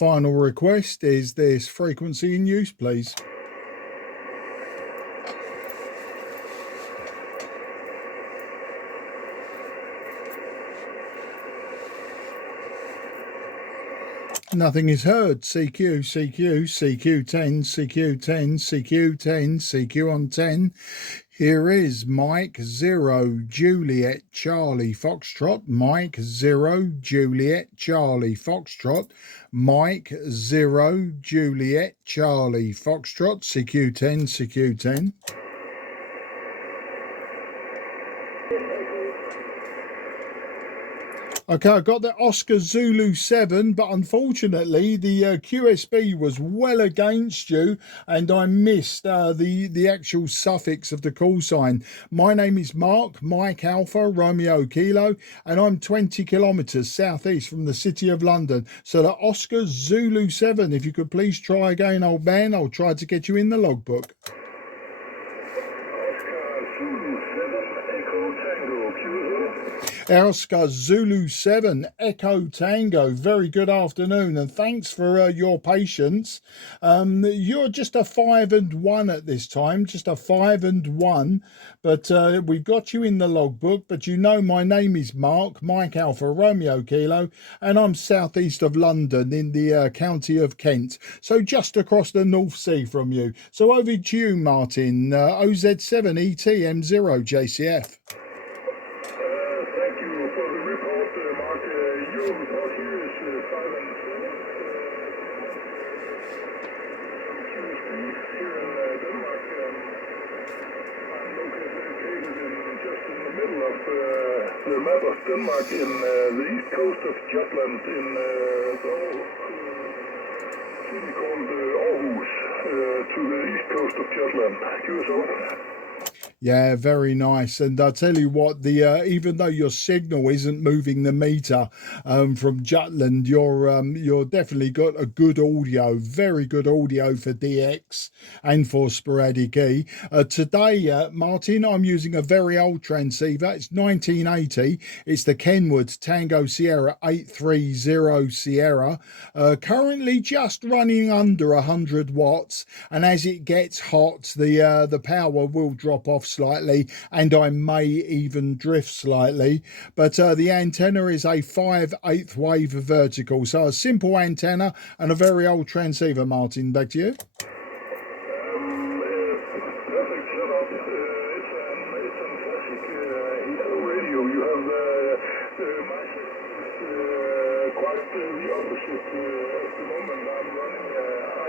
Final request is this frequency in use, please. Nothing is heard. CQ, CQ, CQ10, CQ10, CQ10, CQ on 10. Here is Mike 0 Juliet Charlie Foxtrot, Mike 0 Juliet Charlie Foxtrot, Mike 0 Juliet Charlie Foxtrot, CQ10, CQ10. Okay, I got the Oscar Zulu 7, but unfortunately the QSB was well against you and I missed the actual suffix of the call sign. My name is Mark, Mike Alpha, Romeo Kilo, and I'm 20 kilometres southeast from the City of London. So the Oscar Zulu 7, if you could please try again, old man, I'll try to get you in the logbook. Oscar Zulu 7 Echo Tango, very good afternoon and thanks for your patience. You're just a 5 and 1 at this time, just a 5 and 1, but we've got you in the logbook. But you know my name is Mark, Mike Alpha Romeo Kilo, and I'm southeast of London in the county of Kent, so just across the North Sea from you. So over to you, Martin, OZ7ET M0JCF. The map of Denmark in the east coast of Jutland in a city called Aarhus to the east coast of Jutland. QSO? Yeah, very nice. And I'll tell you what, the even though your signal isn't moving the meter from Jutland, you're definitely got a good audio, very good audio for DX and for sporadic E. Today, Martin, I'm using a very old transceiver. It's 1980. It's the Kenwood Tango Sierra 830 Sierra. Currently just running under 100 watts. And as it gets hot, the power will drop off slightly and I may even drift slightly, but the antenna is a 5/8 wave vertical, so a simple antenna and a very old transceiver. Martin, back to you. Perfect setup. It's a classic radio. You have my is quite the opposite at the moment. I'm running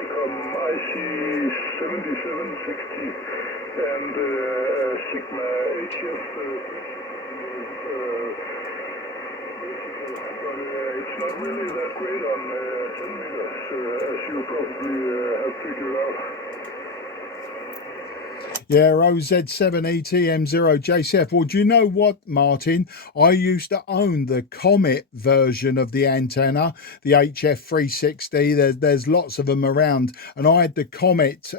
ICOM IC7760 and Sigma HF, but it's not really that great on 10 meters, as you probably have figured out. Yeah, OZ7ET M0JCF. Well, do you know what, Martin? I used to own the Comet version of the antenna, the HF360. There's lots of them around. And I had the Comet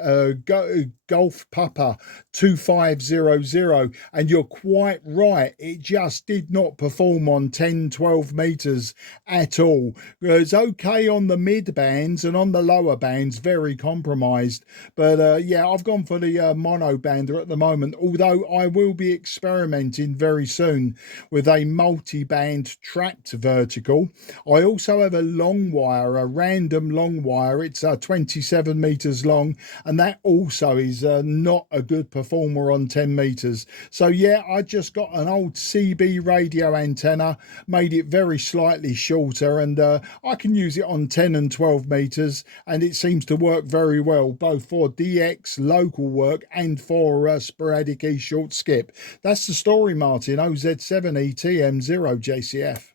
Golf Papa 2500. And you're quite right. It just did not perform on 10, 12 meters at all. It's okay on the mid bands and on the lower bands, very compromised. But yeah, I've gone for the mono bander at the moment, although I will be experimenting very soon with a multi-band tracked vertical. I also have a long wire, a random long wire. It's 27 meters long, and that also is not a good performer on 10 meters. So yeah, I just got an old CB radio antenna, made it very slightly shorter, and I can use it on 10 and 12 meters, and it seems to work very well, both for DX local work and for sporadic E short skip. That's the story, Martin. OZ7ET M0JCF.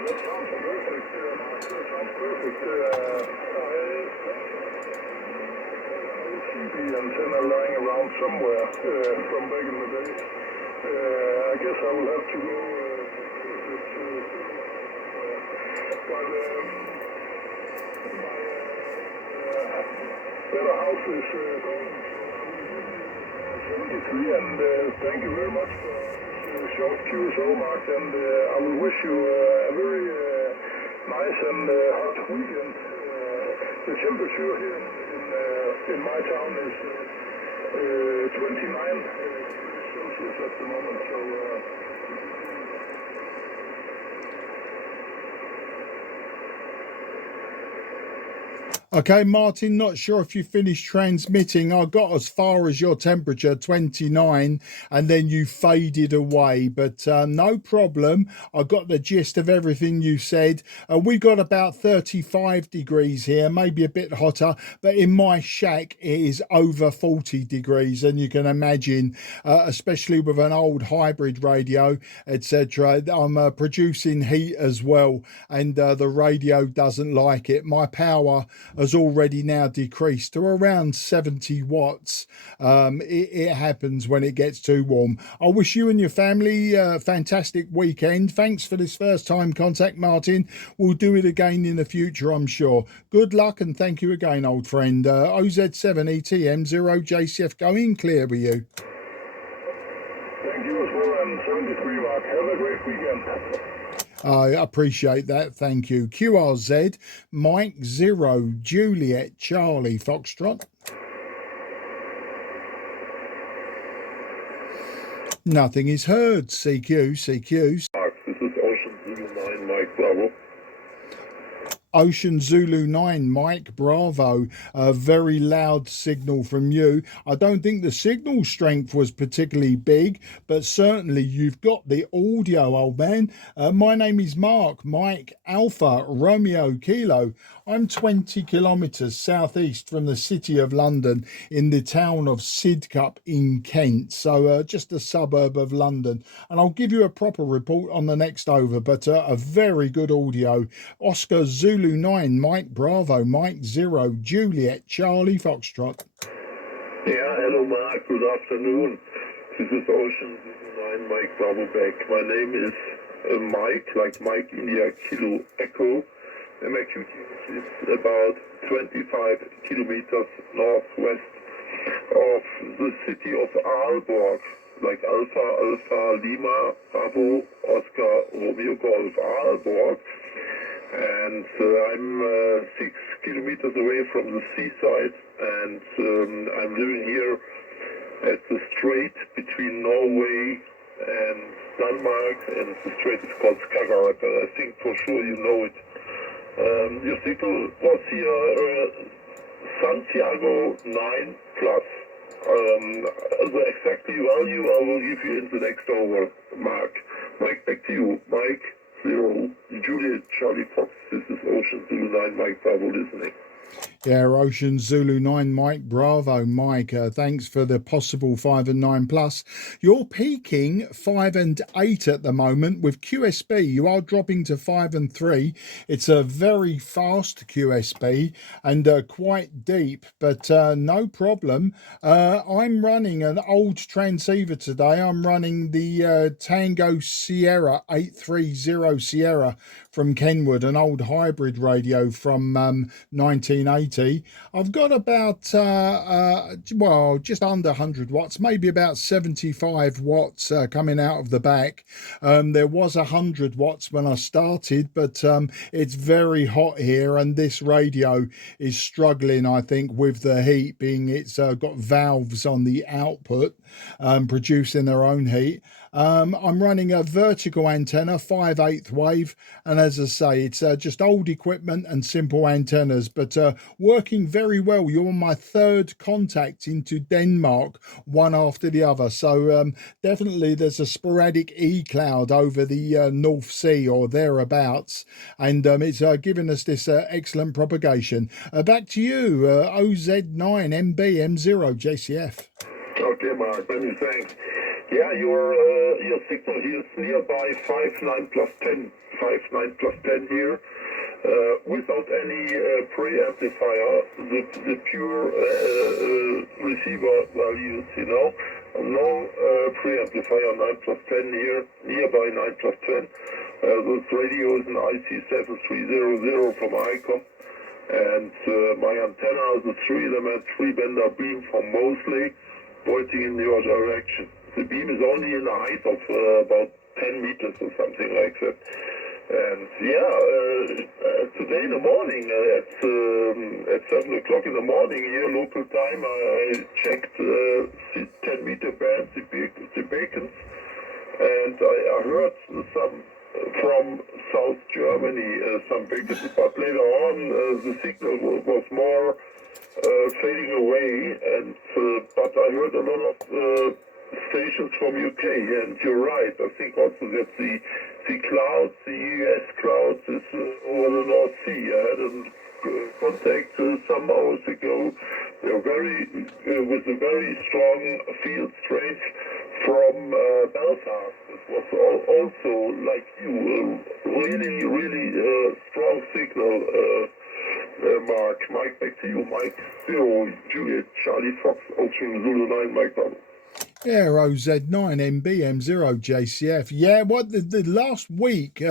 That sounds perfect, Mark. That sounds perfect. I see the antenna lying around somewhere from back in the day. I guess I will have to go but my better house is going 73, and thank you very much for this short QSO, Mark, and I will wish you a very nice and hot weekend. The temperature here in my town is 29 Celsius at the moment. So. Okay, Martin, not sure if you finished transmitting. I got as far as your temperature, 29, and then you faded away. But no problem. I got the gist of everything you said. We got about 35 degrees here, maybe a bit hotter. But in my shack, it is over 40 degrees. And you can imagine, especially with an old hybrid radio, etc., I'm producing heat as well. And the radio doesn't like it. My power has already now decreased to around 70 watts. It happens when it gets too warm. I wish you and your family a fantastic weekend. Thanks for this first time contact, Martin. We'll do it again in the future, I'm sure. Good luck and thank you again, old friend. OZ7ETM0JCF going clear with you. Thank you as well, and 73 Mark. Have a great weekend. I appreciate that. Thank you. QRZ, Mike 0, Juliet, Charlie, Foxtrot. Nothing is heard. CQ. Mark, this is Ocean Zulu 9, Mike Bravo. Ocean Zulu 9, Mike Bravo. A very loud signal from you. I don't think the signal strength was particularly big, but certainly you've got the audio, old man. My name is Mark, Mike Alpha Romeo Kilo. I'm 20 kilometres southeast from the city of London in the town of Sidcup in Kent, so just a suburb of London. And I'll give you a proper report on the next over, but a very good audio. Oscar Zulu 9, Mike Bravo, Mike 0, Juliet, Charlie Foxtrot. Yeah, hello Mark, good afternoon. This is Ocean Zulu 9, Mike Bravo back. My name is Mike, like Mike India Kilo Echo. MQT is about 25 kilometers northwest of the city of Aalborg, like Alpha Lima Bravo Oscar Romeo Golf Aalborg. And I'm 6 kilometers away from the seaside, and I'm living here at the strait between Norway and Denmark, and the strait is called Skagerrak. I think for sure you know it. Your signal was here Santiago 9 plus. The exact value I will give you in the next over, Mark. Mike, back to you. Mike 0, Juliet, Charlie Fox. This is Ocean Zulu 9, Mike Bravo listening. Yeah, Ocean Zulu 9, Mike Bravo. Mike, thanks for the possible 5 and 9 plus. You're peaking 5 and 8 at the moment with QSB. You are dropping to 5 and 3. It's a very fast QSB and quite deep, but no problem. I'm running an old transceiver today. I'm running the Tango Sierra 830 Sierra from Kenwood, an old hybrid radio from 1980. I've got about, well, just under 100 watts, maybe about 75 watts coming out of the back. There was 100 watts when I started, but it's very hot here, and this radio is struggling, I think, with the heat, being it's got valves on the output producing their own heat. I'm running a vertical antenna, 5/8 wave, and as I say, it's just old equipment and simple antennas, but working very well. You're my third contact into Denmark, one after the other, so definitely there's a sporadic E-cloud over the North Sea or thereabouts, and it's given us this excellent propagation. Back to you, OZ9MBM0JCF. Okay, Mark, many thanks. Yeah, your signal here is nearby 59 plus 10 here, without any preamplifier, the pure receiver values, you know, no preamplifier, 9 plus 10 here, nearby 9 plus 10. This radio is an IC7300 from ICOM, and my antenna is a 3-element 3-bender beam from Moseley, pointing in your direction. The beam is only in a height of about 10 meters or something like that. And today in the morning at 7 o'clock in the morning here local time, I checked 10-meter band, the beacons, and I heard some from South Germany, some beacons, but later on the signal was more fading away, and but I heard a lot of stations from UK, and you're right. I think also that the clouds, the US clouds, is over the North Sea. I had a contact some hours ago. They're with a very strong field strength from Belfast. It was also like you, really strong signal. Mike, back to you. Mike 0 Juliet Charlie Fox Ultra Zulu 9 Mike Bravo. Yeah, OZ9MBM0JCF. Yeah, what the last week,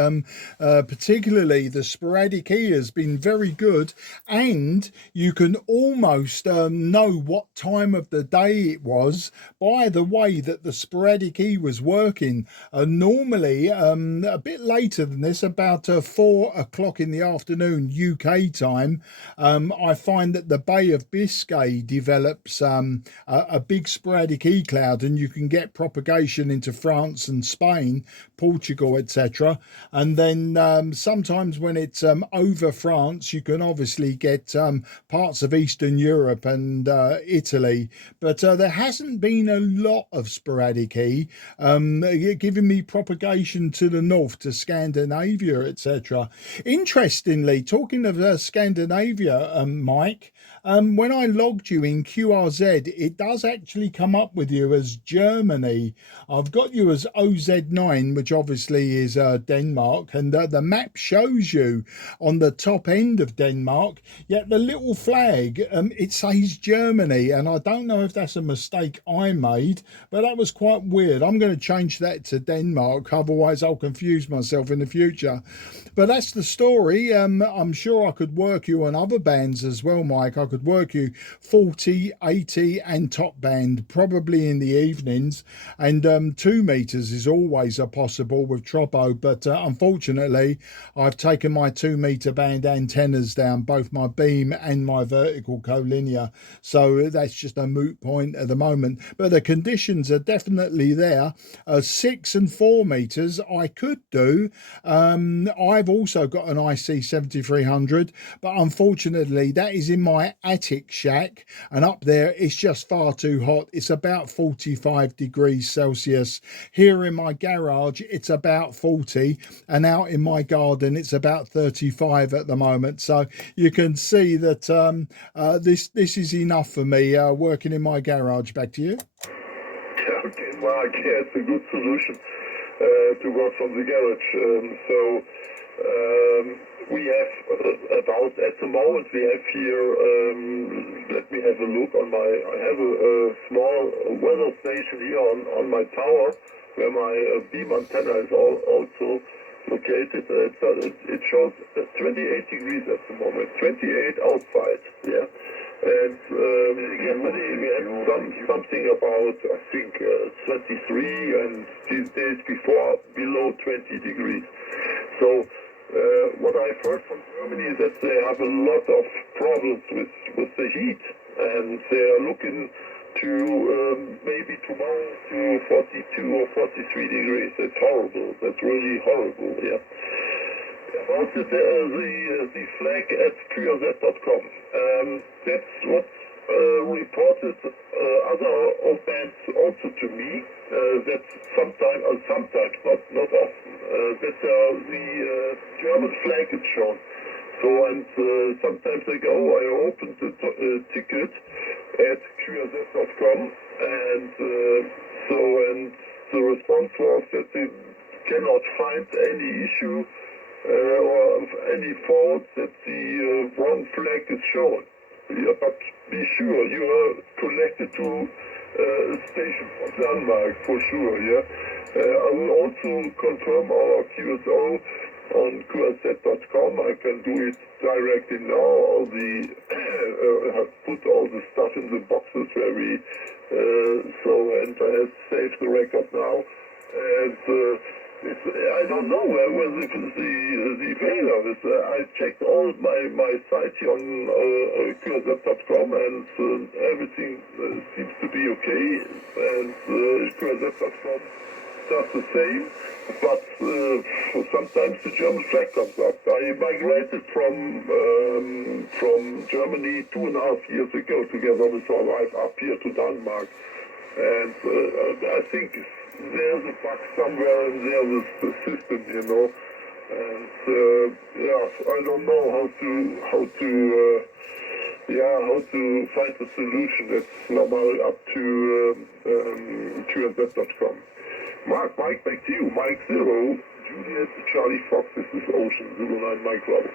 particularly the sporadic E has been very good, and you can almost know what time of the day it was by the way that the sporadic E was working. Normally, a bit later than this, about 4 o'clock in the afternoon UK time, I find that the Bay of Biscay develops a big sporadic E cloud, and you can get propagation into France and Spain, Portugal, etc. And then sometimes when it's over France, you can obviously get parts of Eastern Europe and Italy. But there hasn't been a lot of sporadic E giving me propagation to the north, to Scandinavia, etc. Interestingly, talking of Scandinavia, Mike, when I logged you in QRZ, it does actually come up with you as Germany. I've got you as OZ9, which obviously is Denmark, and the map shows you on the top end of Denmark, yet the little flag, it says Germany, and I don't know if that's a mistake I made, but that was quite weird. I'm going to change that to Denmark, otherwise I'll confuse myself in the future. But that's the story. I'm sure I could work you on other bands as well, Mike. I could work you 40, 80 and top band, probably in the evenings, and 2 meters is always a possible with Tropo, but unfortunately I've taken my 2 meter band antennas down, both my beam and my vertical collinear, so that's just a moot point at the moment. But the conditions are definitely there. 6 and 4 meters I could do. I've also got an IC 7300, but unfortunately that is in my attic shack, and up there it's just far too hot. It's about 45 degrees Celsius. Here in my garage it's about 40, and out in my garden it's about 35 at the moment. So you can see that this is enough for me working in my garage. Back to you. Okay, Mark, yeah, it's a good solution to work from the garage. We have about, at the moment we have here, let me have a look on my, I have a small weather station here on my tower, where my beam antenna is also located. It shows 28 degrees at the moment, 28 outside, yeah. And yesterday we had something about, I think, 23, and these days before below 20 degrees. So what I've heard from Germany is that they have a lot of problems with the heat, and they are looking to maybe tomorrow to 42 or 43 degrees. That's horrible. That's really horrible, yeah. About the flag at QRZ.com. That's what reported other bands also to me. That sometimes, not often, that the German flag is shown. So, and sometimes ago I opened the ticket at QRZ.com, and and the response was that they cannot find any issue or any fault that the wrong flag is shown. Yeah, but be sure you are connected to a station from Denmark for sure. Yeah, I will also confirm our QSO on QRZ.com. I can do it directly now. All the have put all the stuff in the boxes where we and I have saved the record now. And I don't know where the failure is. I checked all my sites here on QZ.com, and everything seems to be okay, and QZ.com does the same, but sometimes the German flag comes up. I migrated from Germany 2.5 years ago together with my wife up here to Denmark, and I think there's a bug somewhere in there with the system, you know, and yeah, I don't know how to find the solution. It's normal up to QZ.com. Mike, back to you. Mike 0, Juliet, Charlie Fox. This is Ocean Zulu 9 Mike Bravo.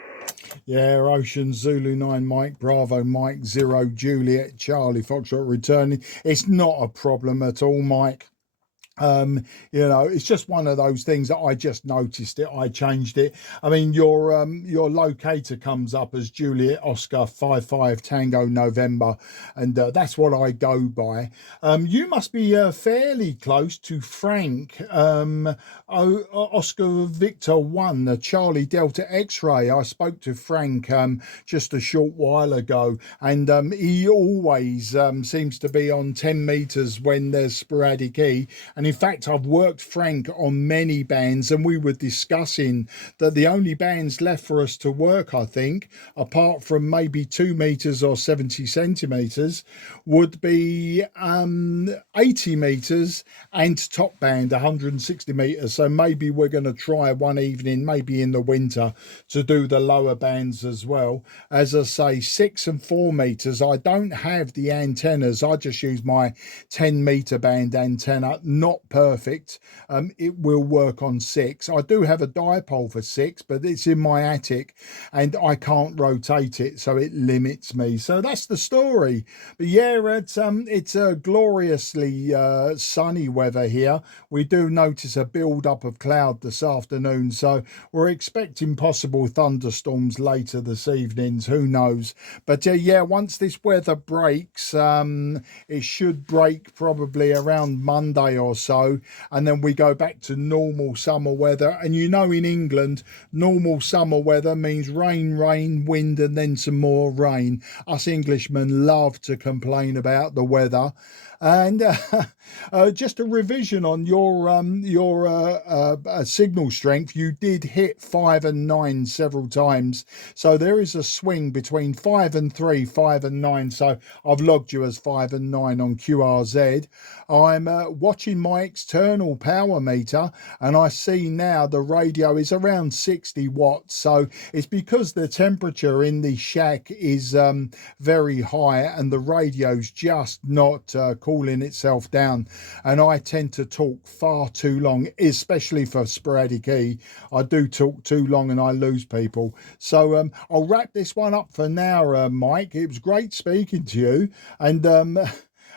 Yeah, Ocean Zulu 9 Mike Bravo Mike 0 Juliet Charlie Foxtrot returning. It's not a problem at all, Mike. You know, it's just one of those things that I just noticed it. I changed it. I mean, your locator comes up as Juliet Oscar 55 Tango November, and that's what I go by. You must be fairly close to Frank Oscar Victor 1 Charlie Delta X-ray. I spoke to Frank just a short while ago, and he always seems to be on 10 meters when there's sporadic E. And in fact, I've worked Frank on many bands, and we were discussing that the only bands left for us to work, I think, apart from maybe 2 meters or 70 centimeters, would be 80 meters and top band 160 meters. So maybe we're going to try one evening, maybe in the winter, to do the lower bands as well. As I say, 6 and 4 meters, I don't have the antennas. I just use my 10 meter band antenna. Not perfect. It will work on 6. I do have a dipole for 6, but it's in my attic and I can't rotate it, so it limits me. So that's the story. But yeah, it's a gloriously sunny weather here. We do notice a build up of cloud this afternoon, so we're expecting possible thunderstorms later this evening. Who knows? But yeah, once this weather breaks, it should break probably around Monday or so, and then we go back to normal summer weather. And you know, in England, normal summer weather means rain, wind, and then some more rain. Us Englishmen love to complain about the weather. And just a revision on your signal strength. You did hit 5 and 9 several times, so there is a swing between 5 and 3, 5 and 9. So I've logged you as 5 and 9 on QRZ. I'm watching my external power meter, and I see now the radio is around 60 watts. So it's because the temperature in the shack is very high, and the radio's just not cooling itself down. And I tend to talk far too long, especially for sporadic E. I do talk too long and I lose people. So I'll wrap this one up for now, Mike. It was great speaking to you. And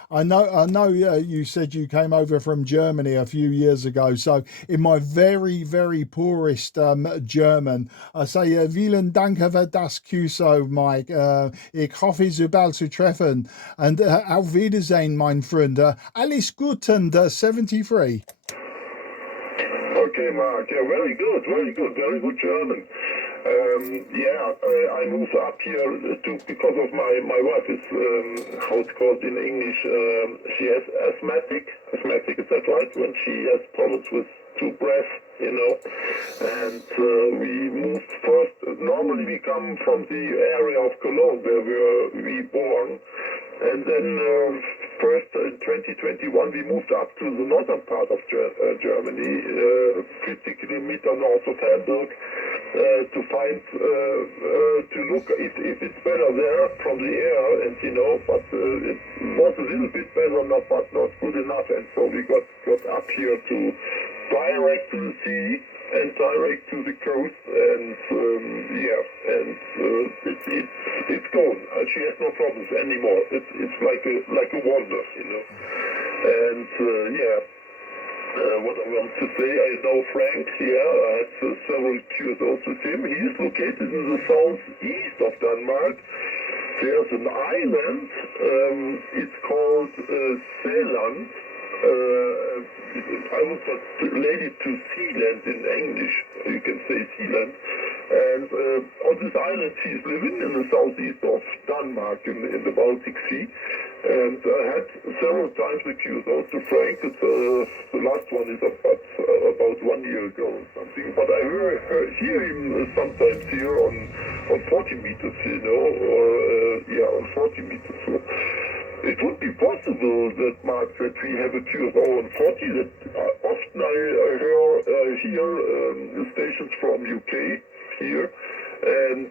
I know you said you came over from Germany a few years ago. So in my very, very poorest German, I say, vielen Dank für das Küso, Mike. Ich hoffe, Sie bald zu treffen. And auf Wiedersehen, mein Freund. Alles gut and 73. Okay, Mark. Yeah, very good, very good German. I moved up here because of my wife is how it's called in English. She has asthmatic. Is that right? When she has problems with to breath, you know. And we moved first. Normally we come from the area of Cologne where we born, and then first in 2021 we moved up to the northern part of Germany, 50 kilometers north of Hamburg, to find to look if it's better there from the air, and you know, but it was a little bit better, but not good enough, and so we got up here to direct to the sea and direct to the coast, and it's gone. She has no problems anymore. It's like a wonder, you know. And what I want to say, I know Frank here. I had several QSOs with him. He is located in the southeast of Denmark. There's an island. It's called Seeland. I was related to Sealand in English, you can say Sealand. And on this island he's living in the southeast of Denmark in the Baltic Sea. And I had several times accused also Frank. It's, the last one is about 1 year ago or something. But I hear him sometimes here on 40 meters, you know, or on 40 meters. So it would be possible that, Mark, that we have a QSO on 40. That often I hear stations from UK here, and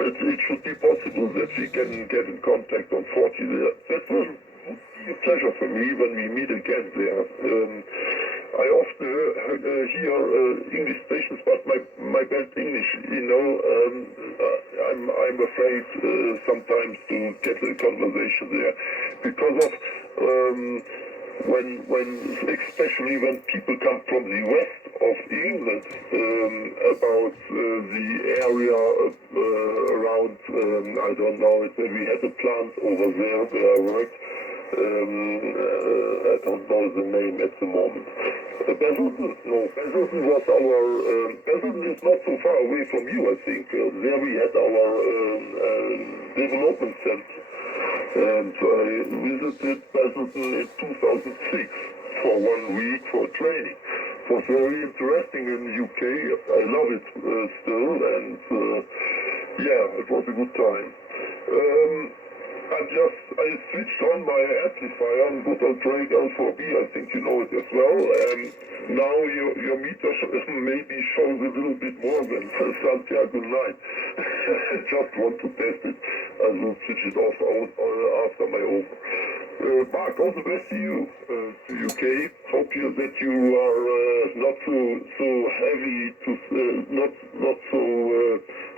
it should be possible that we can get in contact on 40. That would be a pleasure for me when we meet again there. I often hear English stations, but my best English, you know, I'm afraid sometimes to get a conversation there because of when especially when people come from the west of England about the area around I don't know, we had a plant over there where I worked. I don't know the name at the moment. Basildon, no, Basildon was our, Basildon is not so far away from you, I think. There we had our development center. And I visited Basildon in 2006 for 1 week for training. It was very interesting in the UK. I love it still, and it was a good time. I switched on my amplifier on good old Drake L4B, I think you know it as well, and now your meter maybe shows a little bit more than Santiago 9. Just want to test it. I will switch it off after my over. Mark, all the best to you, to UK. Hope that you are not so heavy,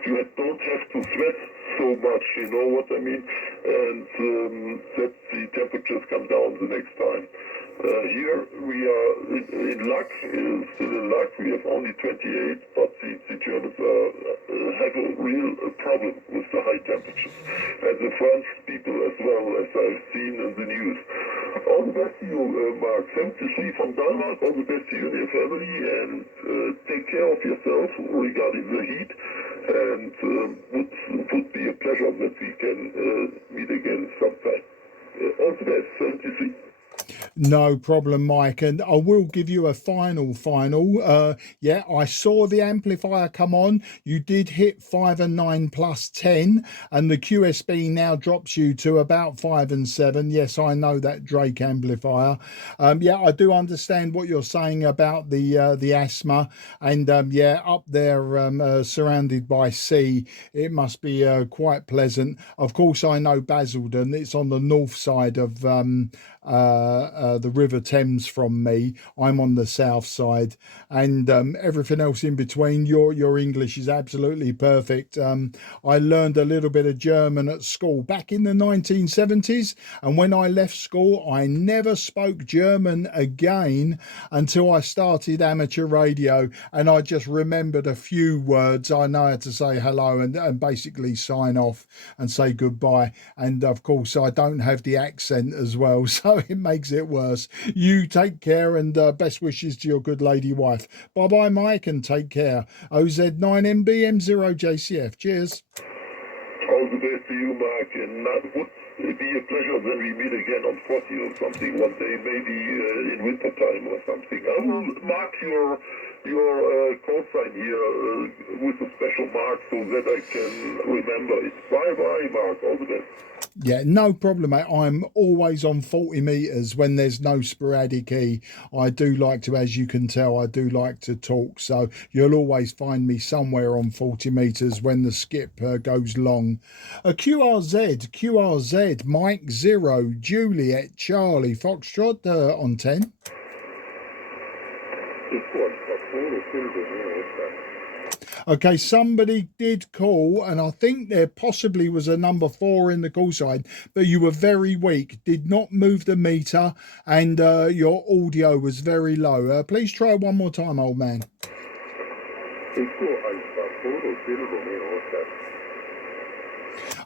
you don't have to sweat so much, you know what I mean, and that the temperatures come down the next time. Here we are in luck, still in luck. We have only 28, but the Germans have a real problem with the high temperatures, and the French people as well, as I've seen in the news. All the best to you, Mark. Thanks to see from Denmark. All the best to you and your family, and take care of yourself regarding the heat. And would be a pleasure that we can meet again sometime. All the best. Thanks to see. No problem, Mike, and I will give you a final. I saw the amplifier come on. You did hit 5 and 9 plus 10, and the QSB now drops you to about 5 and 7. Yes, I know that Drake amplifier. I do understand what you're saying about the asthma, and up there surrounded by sea, it must be quite pleasant. Of course, I know Basildon. It's on the north side of the River Thames from me. I'm on the south side, and everything else in between. Your English is absolutely perfect. I learned a little bit of German at school back in the 1970s, and when I left school I never spoke German again until I started amateur radio, and I just remembered a few words. I know how to say hello and basically sign off and say goodbye, and of course I don't have the accent as well, so it makes it worse. You take care, and best wishes to your good lady wife. Bye bye, Mike, and take care. OZ9MBM0JCF. Cheers. All the best to you, Mark, and that would be a pleasure when we meet again on 40 or something one day, maybe in winter time or something. I will mark your call sign here with a special mark so that I can remember it. Bye bye, Mark. All the best. Yeah, no problem, mate. I'm always on 40 meters when there's no sporadic E. I do like to, as you can tell, I do like to talk. So you'll always find me somewhere on 40 meters when the skip goes long. QRZ, Mike 0, Juliet, Charlie, Foxtrot on 10. Okay, somebody did call, and I think there possibly was a number 4 in the call sign, but you were very weak, did not move the meter, and your audio was very low. Please try one more time, old man.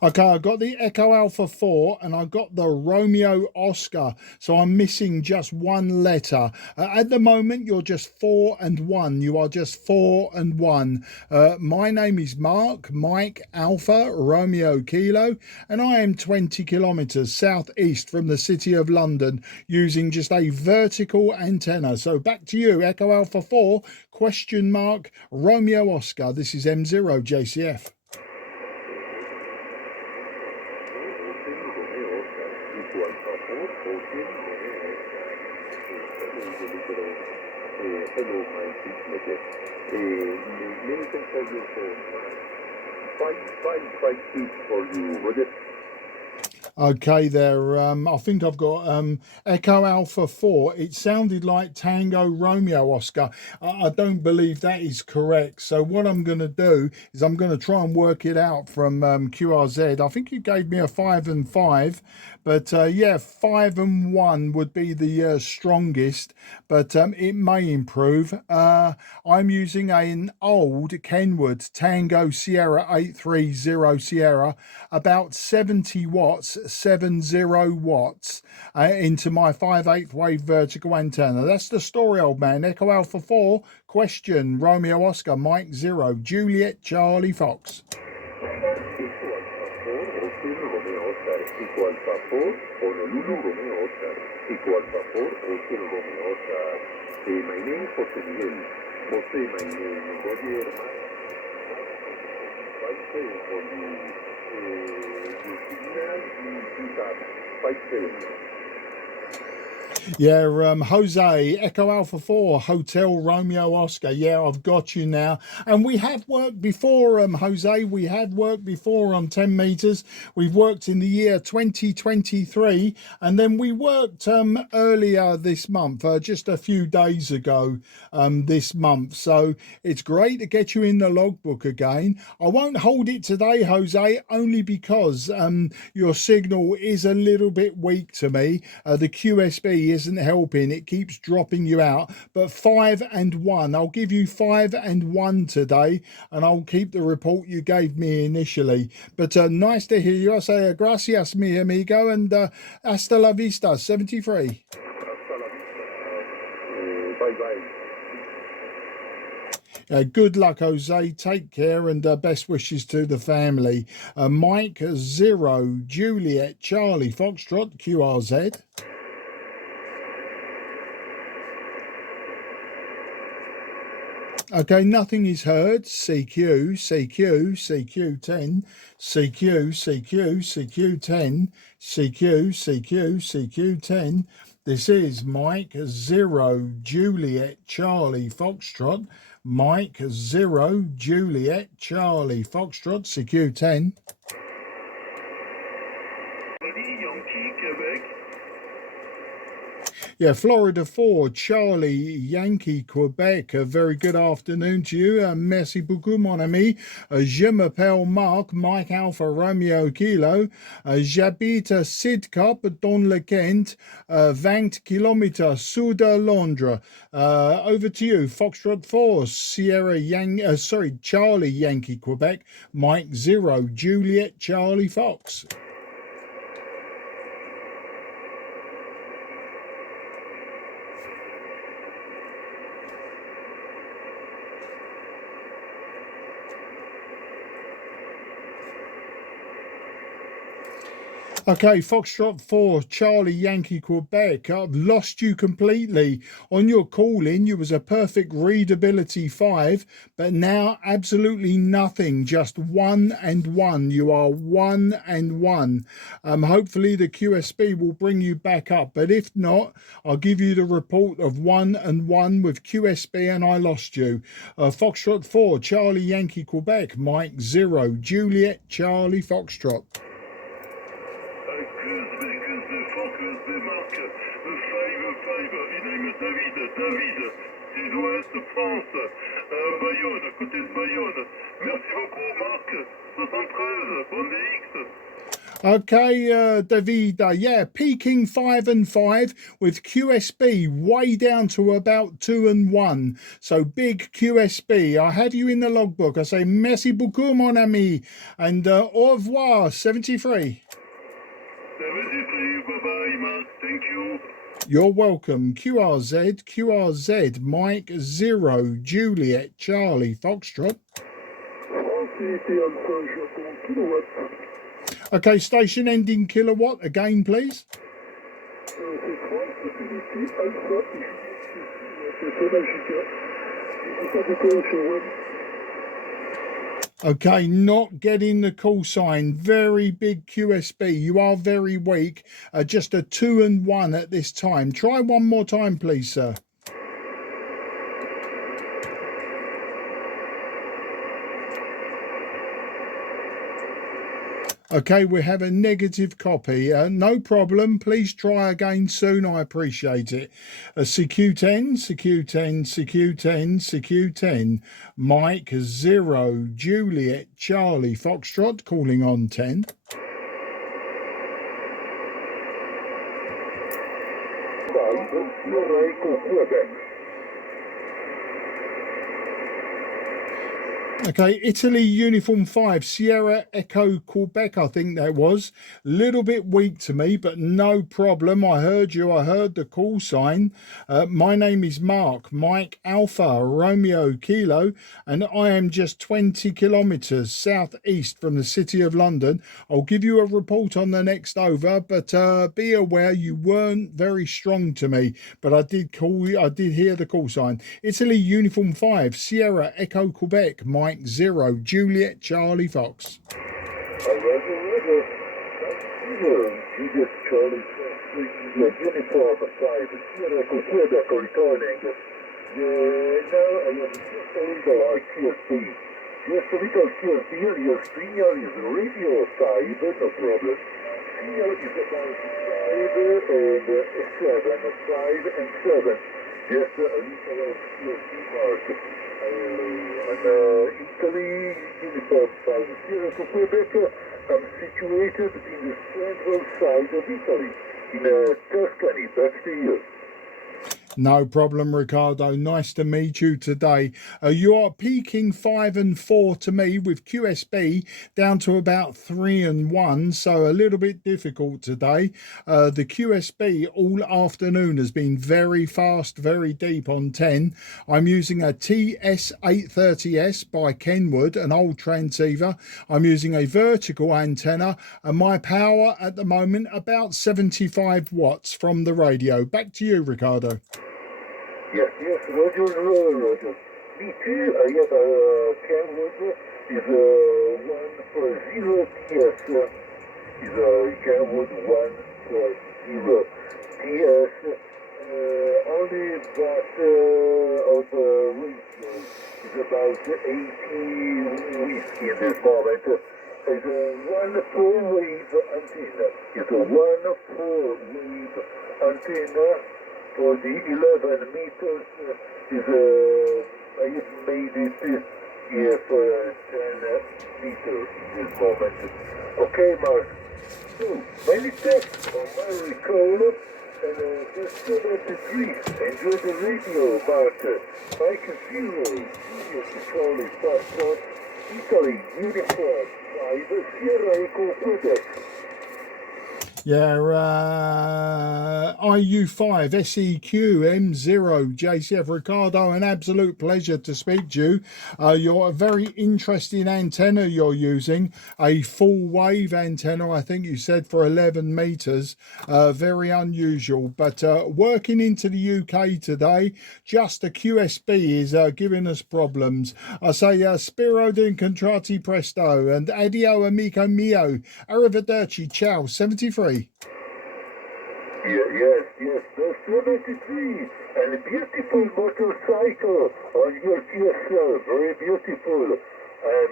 Okay, I got the Echo Alpha 4 and I got the Romeo Oscar, so I'm missing just one letter. At the moment, you're just 4 and 1. You are just 4 and 1. My name is Mark, Mike Alpha, Romeo Kilo, and I am 20 kilometers southeast from the city of London using just a vertical antenna. So back to you, Echo Alpha 4, question mark, Romeo Oscar. This is M0JCF. Hello, my sister. Many thanks for your phone. Fine speech for you, Roger. Okay there, I think I've got Echo Alpha 4. It sounded like Tango Romeo Oscar. I don't believe that is correct. So what I'm going to do is I'm going to try and work it out from QRZ. I think you gave me a 5 and 5. But yeah, 5 and 1 would be the strongest, but it may improve. I'm using an old Kenwood Tango Sierra 830 Sierra, about 70 watts, 70 watts into my 5/8 wave vertical antenna. That's the story, old man. Echo Alpha 4, question, Romeo Oscar, Mike 0, Juliet Charlie Fox. CQ Alpha 4, Honolulu Romeo Oscar. CQ Alpha 4, Hotel Romeo Oscar. My name is Jose Miguel. Jose, my name is Roger. Right there for the signal, you got 57. Yeah, Jose, Echo Alpha 4, Hotel Romeo Oscar. Yeah, I've got you now. And we have worked before, Jose. We had worked before on 10 meters. We've worked in the year 2023. And then we worked earlier this month, just a few days ago this month. So it's great to get you in the logbook again. I won't hold it today, Jose, only because your signal is a little bit weak to me. The QSB isn't helping, it keeps dropping you out. But 5 and 1, I'll give you 5 and 1 today, and I'll keep the report you gave me initially. But nice to hear you. I say gracias, mi amigo, and hasta la vista, 73. Hasta la vista. Bye-bye. Good luck, Jose. Take care, and best wishes to the family. Mike 0, Juliet Charlie Foxtrot QRZ. Okay, nothing is heard. CQ, CQ, CQ10, CQ, CQ, CQ10, CQ, CQ, CQ10. This is Mike 0, Juliet Charlie Foxtrot. Mike 0, Juliet Charlie Foxtrot, CQ10. Yeah, Florida 4, Charlie Yankee Quebec. A very good afternoon to you. Merci beaucoup, mon ami. Je m'appelle Marc, Mike Alpha Romeo Kilo. J'habite Sidcup dans le Kent, 20 km sud de Londres. Over to you, Foxtrot 4, Charlie Yankee Quebec, Mike 0, Juliet Charlie Fox. Okay, Foxtrot 4, Charlie Yankee Quebec. I've lost you completely. On your call-in, you was a perfect readability 5, but now absolutely nothing. Just 1 and 1. You are 1 and 1. Hopefully the QSB will bring you back up, but if not, I'll give you the report of 1 and 1 with QSB and I lost you. Foxtrot 4, Charlie Yankee Quebec, Mike 0, Juliet Charlie Foxtrot. David, Sud-Ouest France, Bayonne, côté de Bayonne. Merci beaucoup, Marc. 73, bonne DX. Okay, Davida, yeah, peaking 5 and 5 with QSB way down to about 2 and 1. So big QSB. I have you in the logbook. I say merci beaucoup, mon ami, and au revoir, 73. 73, bye-bye, Mark. Thank you. You're welcome. QRZ, Mike 0, Juliet, Charlie, Foxtrot. Okay, station ending kilowatt again, please. Okay, not getting the call sign. Very big QSB. You are very weak. Just a 2 and 1 at this time. Try one more time, please, sir. Okay, we have a negative copy. No problem. Please try again soon. I appreciate it. CQ10, Mike 0, Juliet, Charlie, Foxtrot, calling on 10. Okay, Italy Uniform 5, Sierra Echo Quebec, I think that was. Little bit weak to me, but no problem. I heard you, I heard the call sign. My name is Mark, Mike Alpha, Romeo Kilo, and I am just 20 kilometres southeast from the City of London. I'll give you a report on the next over, but be aware you weren't very strong to me, but I did hear the call sign. Italy Uniform 5, Sierra Echo Quebec, Mike 0, Juliet, Charlie, Fox. Juliet, Charlie, Uniform 5, Sierra Echo Quebec, returning. Now I am just a little QSB. Just a little QSB, your signal is radio side, no problem. Signal is about 5 and 7. Just a little QSB mark. Italy, Uniform 5, Sierra Echo Quebec. I'm situated in the central side of Italy, in Tuscany. Back to you. No problem, Ricardo. Nice to meet you today. You are peaking 5 and 4 to me with QSB down to about 3 and 1, so a little bit difficult today. The QSB all afternoon has been very fast, very deep on 10. I'm using a TS-830S by Kenwood, an old transceiver. I'm using a vertical antenna, and my power at the moment about 75 watts from the radio. Back to you, Ricardo. Yes, Roger. Me too, I have a Kenwood, is 140 TS, is a Kenwood 140 TS, only that of ratio is about 80 weeks in this moment. It's a 1-4-wave antenna, it's a 1-4-wave antenna. For the 11 meters is I have made it here for 10 meters in this moment. Okay, Mark. So, many thanks on my recall and just 73. Enjoy the radio, Mark. Mike 0, Charlie Passport, Italy, Uniform 5, Sierra Echo Quebec. Yeah, IU5 CQ10m JCF. Ricardo, an absolute pleasure to speak to you. You're a very interesting antenna you're using, a full wave antenna, I think you said, for 11 meters. Very unusual, but working into the UK today, just the QSB is giving us problems. I say spero d'incontrati presto and addio amico mio, arrivederci, ciao, 73. Yes, there's 73, and a beautiful motorcycle on your TSL, very beautiful.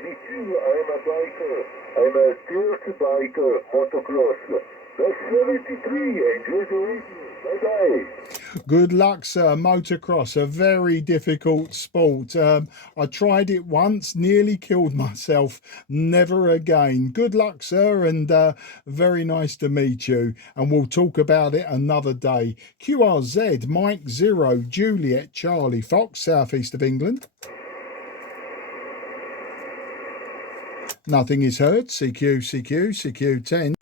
Me too, I'm a biker, I'm a dirt biker, motocross. That's 73, enjoy the radio. Okay. Good luck, sir. Motocross, a very difficult sport. I tried it once, nearly killed myself. Never again. Good luck, sir, and very nice to meet you. And we'll talk about it another day. QRZ, Mike 0, Juliet, Charlie, Fox, southeast of England. Nothing is heard. CQ10.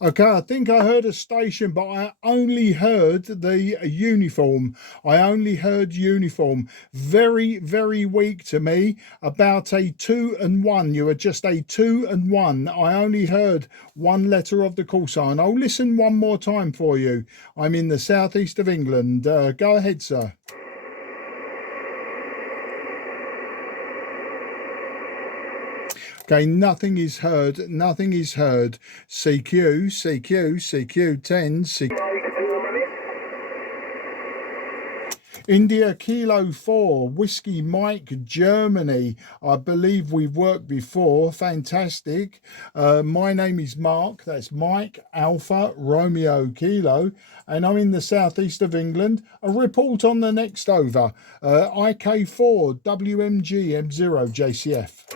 Okay, I think I heard a station, but I only heard the uniform. I only heard uniform. Very, very weak to me. About a 2 and 1. You are just a 2 and 1. I only heard one letter of the call sign. I'll listen one more time for you. I'm in the southeast of England. Go ahead, sir. Okay, nothing is heard. Nothing is heard. CQ10. India Kilo 4, Whiskey Mike, Germany. I believe we've worked before. Fantastic. My name is Mark. That's Mike Alpha Romeo Kilo. And I'm in the southeast of England. A report on the next over. IK4 WMG M0 JCF.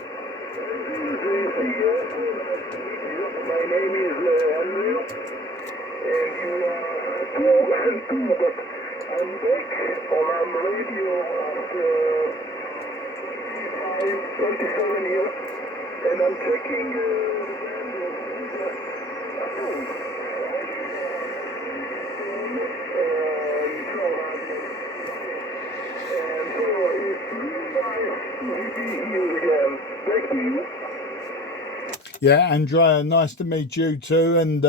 I'm back on radio after 27 years, and I'm checking and so it's really nice to be here again. Back to you. Yeah, Andrea, nice to meet you too. And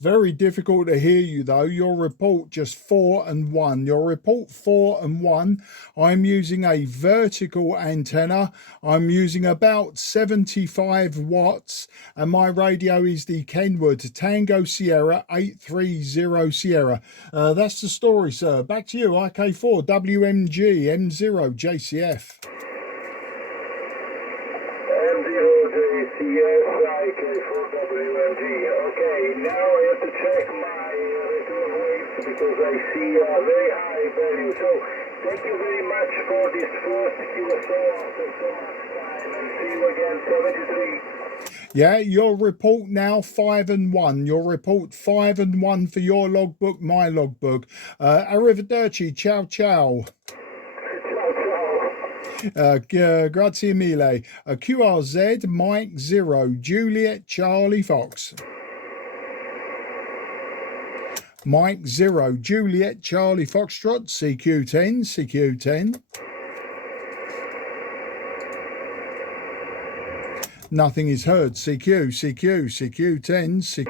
very difficult to hear you though. Your report just 4 and 1. Your report 4 and 1. I'm using a vertical antenna. I'm using about 75 watts, and my radio is the Kenwood Tango Sierra 830 Sierra. That's the story, sir. Back to you. IK4 WMG M0 JCF. Yes, IK4WMG. Okay, now I have to check my return weights because I see a very high value. So thank you very much for this first QSO after so much time, and see you again 73. Yeah, your report now 5 and 1. Your report 5 and 1 for your logbook, my logbook. Arrivederci, ciao ciao. Grazie mille. QRZ, Mike 0, Juliet, Charlie, Fox. Mike 0, Juliet, Charlie, Foxtrot, CQ10. Nothing is heard. CQ10.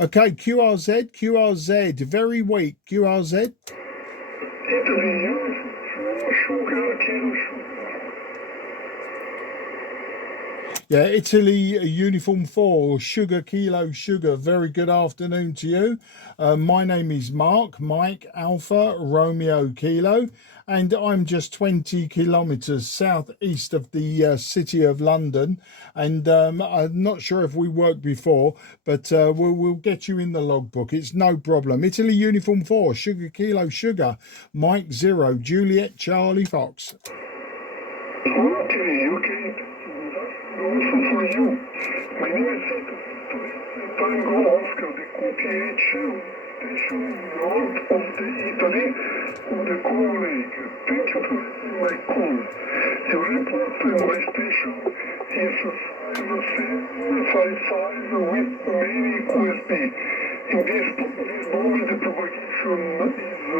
Okay, QRZ, very weak. QRZ. Yeah, Italy Uniform 4, Sugar Kilo Sugar. Very good afternoon to you. My name is Mark, Mike Alpha Romeo Kilo, and I'm just 20 kilometers southeast of the city of London. And I'm not sure if we worked before, but we'll get you in the logbook. It's no problem. Italy Uniform 4, Sugar Kilo Sugar, Mike 0, Juliet Charlie Fox. Okay. Also for you, my name is Tango Oscar de TH station north of the Italy on the Cork Lake. Thank you for my call. Your report to my station is 555 with many QSP. In this moment the propagation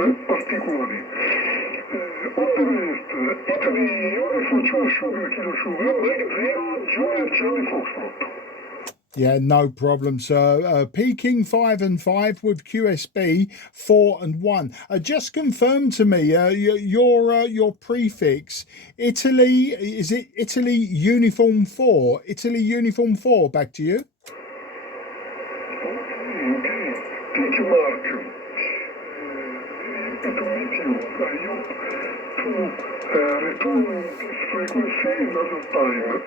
is particularly. All the rest, Italy, Uniform Sugar, Kilo Sugar, Mike 0, Juliet Charlie Foxtrot. Yeah, no problem, sir. Peking 5 and 5 with QSB 4 and 1. Just confirm to me your prefix. Italy, is it Italy Uniform 4? Italy Uniform 4. Back to you. Okay. Thank you, Mark. happy to meet you. I hope to return this frequency another time.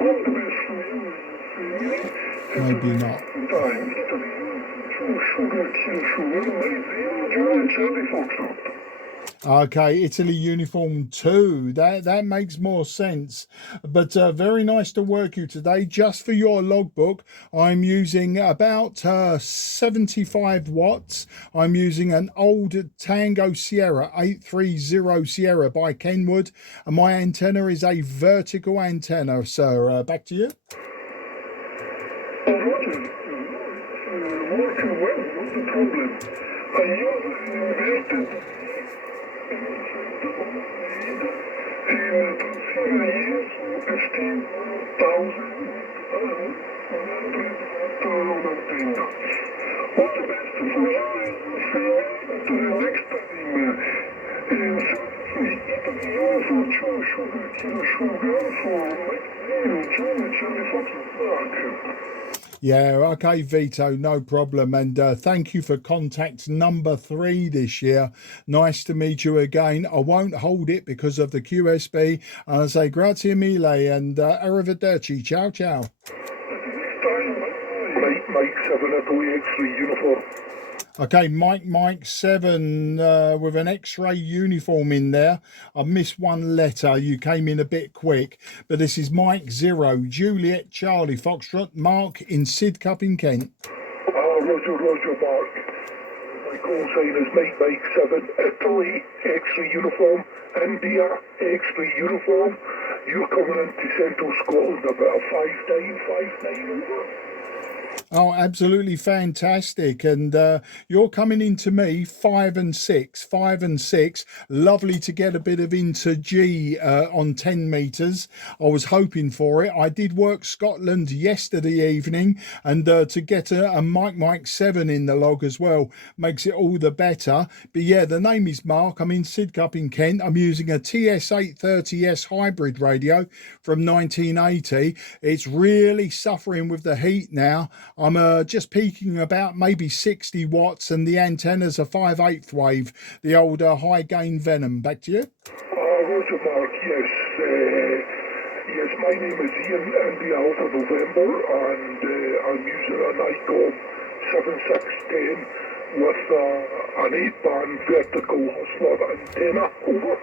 All the best for you and family. Maybe not. Time. Sugar, kill sugar, Julian Charlie Foxtrot. Okay, Italy Uniform 2. That makes more sense. But very nice to work you today. Just for your logbook, I'm using about 75 watts. I'm using an old Tango Sierra 830 Sierra by Kenwood, and my antenna is a vertical antenna. So back to you. Roger. Working well, not a problem. I use inverted in 2 years, 15,000 antenna. All the best for you and to the next time. Sugar, kilo sugar for Charlie Foxtrot. Yeah, okay, Vito, no problem. And thank you for contact number 3 this year. Nice to meet you again. I won't hold it because of the QSB. And I say grazie mille and arrivederci. Ciao, ciao. Mike 7 uniform. Okay, Mike 7 with an X-ray uniform in there. I missed one letter. You came in a bit quick. But this is Mike 0, Juliet Charlie Foxtrot, Mark in Sidcup in Kent. Roger, Mark. My call sign is Mike 7, Italy, X-ray uniform, India, X-ray uniform. You're coming into Central Scotland about 5-9 over. Oh, absolutely fantastic. And you're coming into me 5 and 6. Lovely to get a bit of interG on 10 meters. I was hoping for it. I did work Scotland yesterday evening, and to get a Mike 7 in the log as well makes it all the better. But yeah, the name is Mark. I'm in Sidcup in Kent. I'm using a TS-830S hybrid radio from 1980. It's really suffering with the heat now. I'm just peaking about maybe 60 watts, and the antenna's a 5/8 wave, the old high gain Venom. Back to you. Roger, Mark, yes. Yes, my name is Ian MM7IXU November, and I'm using a Nikon 7610 with an 8-band vertical hustler antenna. Over.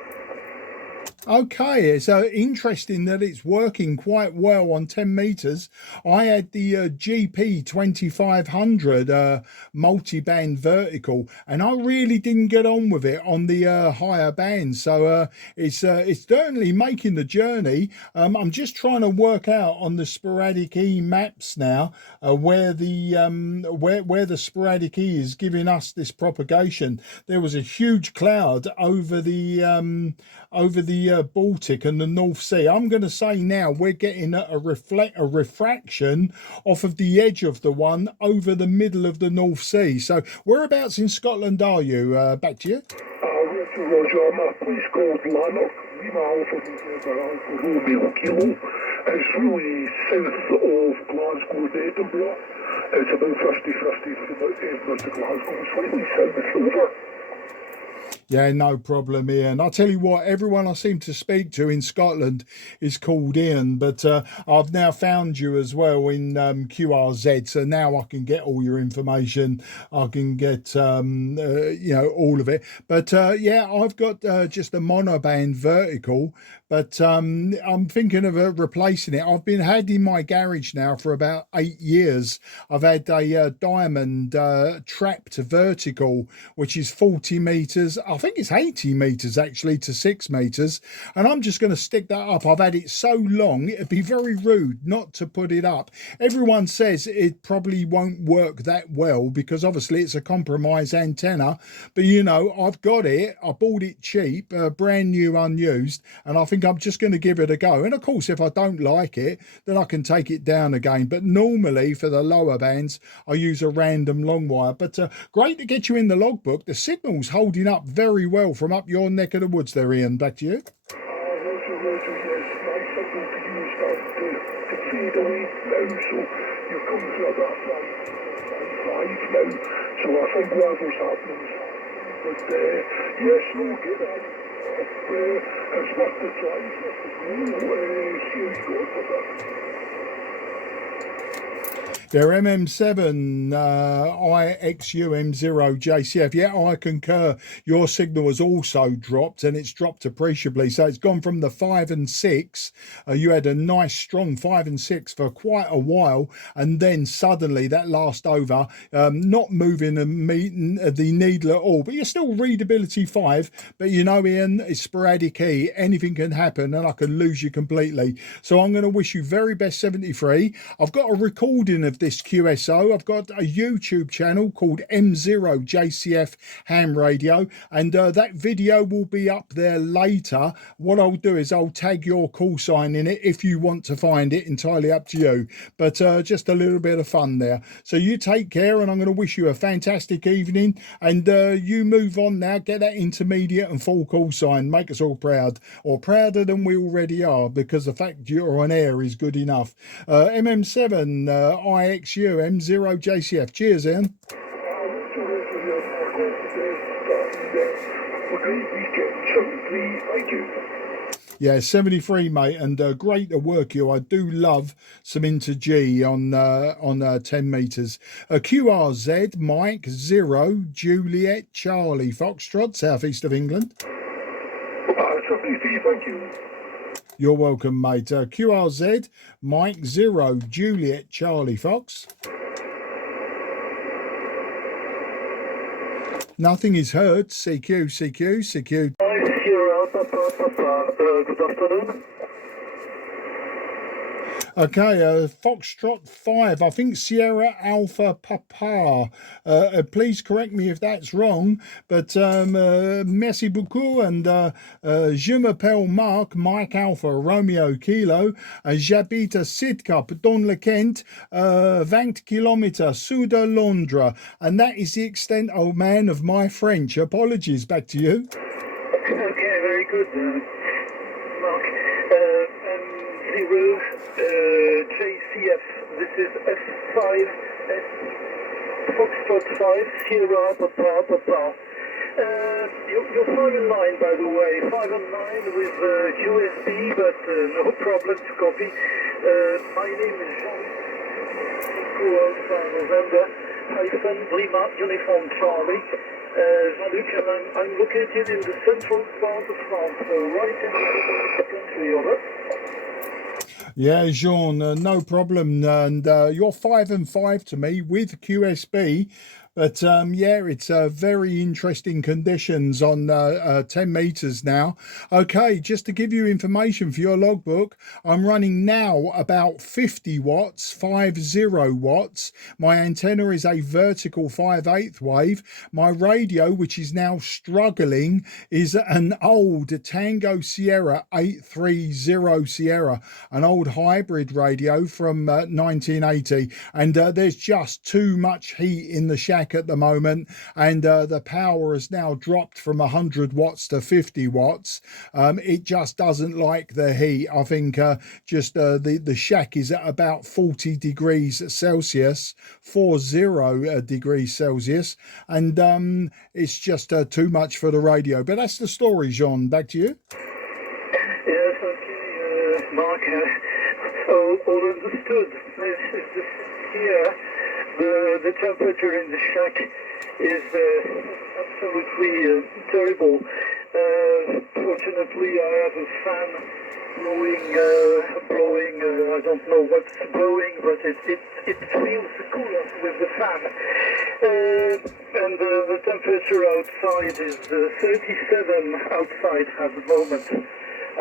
Okay, it's interesting that it's working quite well on 10 meters. I had the GP 2500 multi-band vertical, and I really didn't get on with it on the higher bands. So it's certainly making the journey. I'm just trying to work out on the sporadic E maps now where the sporadic E is giving us this propagation. There was a huge cloud over the Baltic and the North Sea. I'm going to say now we're getting a refraction off of the edge of the one over the middle of the North Sea. So whereabouts in Scotland are you? Back to you. Roger, I'm at a place called Lanark, Lima Alpha Romeo Kilo. It's really south of Glasgow and Edinburgh. It's about 50-50 from Edinburgh to Glasgow, slightly south over. Yeah, no problem, Ian. I'll tell you what, everyone I seem to speak to in Scotland is called Ian, but I've now found you as well in QRZ, so now I can get all your information. I can get, all of it. But yeah, I've got just a monoband vertical, but I'm thinking of replacing it. I've had in my garage now for about 8 years. I've had a diamond trapped vertical, which is 40 meters. I think it's 80 meters actually to 6 meters, and I'm just going to stick that up. I've had it so long, it'd be very rude not to put it up. Everyone says it probably won't work that well because obviously it's a compromised antenna, but you know, I've got it. I bought it cheap, brand new, unused, and I think I'm just going to give it a go. And of course, if I don't like it, then I can take it down again. But normally for the lower bands, I use a random long wire. But great to get you in the logbook. The signal's holding up very well from up your neck of the woods there, Ian. Back to you. Roger, yes. My signal to you is starting to fade away now, so you're coming to about 5 now. So I think whatever's happening is But yes, no, get out of what the drive she's good for that. They're MM7IXU EI3KVB. Yeah, I concur. Your signal has also dropped, and it's dropped appreciably. So it's gone from the 5 and 6. You had a nice strong 5 and 6 for quite a while, and then suddenly that last over, not moving the needle at all. But you're still readability 5. But you know, Ian, it's sporadic E. Anything can happen, and I can lose you completely. So I'm going to wish you very best 73. I've got a recording of this QSO. I've got a YouTube channel called M0JCF Ham Radio, and that video will be up there later. What I'll do is I'll tag your call sign in it if you want to find it, entirely up to you, but just a little bit of fun there. So you take care, and I'm going to wish you a fantastic evening, and you move on now, get that intermediate and full call sign, make us all proud, or prouder than we already are, because the fact you're on air is good enough. MM7IXU M0JCF. Cheers, Ian. Yeah, 73, mate, and great to work you. I do love some interG on 10 meters. QRZ Mike 0 Juliet Charlie Foxtrot, southeast of England. 73, thank you. You're welcome, mate. QRZ Mike 0 Juliet Charlie Fox. Nothing is heard. CQ. Good afternoon. Okay, Foxtrot 5, I think Sierra Alpha Papa. Please correct me if that's wrong, but merci beaucoup, and je m'appelle Mark, Mike Alpha, Romeo Kilo, j'habite à Sidcup, dans le Kent, 20 km sud de Londres, and that is the extent, old man, of my French. Apologies, back to you. Okay, very good, Mark. M0 JCF, this is F5, Foxtrot 5, Sierra Papa. You're 5 and 9, by the way, 5 and 9 with QSB, but no problem to copy. My name is Jean, Alpha November, Lima, Uniform Charlie. Jean-Luc, and I'm located in the central part of France, so right in the country, over. Yeah, Jean, no problem. And you're 5 and 5 to me with QSB. But yeah, it's very interesting conditions on 10 meters now. Okay, just to give you information for your logbook, I'm running now about 50 watts, 50 watts. My antenna is a vertical 5/8 wave. My radio, which is now struggling, is an old Tango Sierra 830 Sierra, an old hybrid radio from 1980. And there's just too much heat in the shack at the moment, and the power has now dropped from 100 watts to 50 watts. It just doesn't like the heat. I think just the shack is at about 40 degrees Celsius, 40 degrees Celsius, and it's just too much for the radio. But that's the story, Jean. Back to you. Yes, okay, Mark, all understood. It's just here. The temperature in the shack is absolutely terrible. Fortunately, I have a fan blowing. I don't know what's blowing, but it feels cooler with the fan. And the temperature outside is 37 outside at the moment.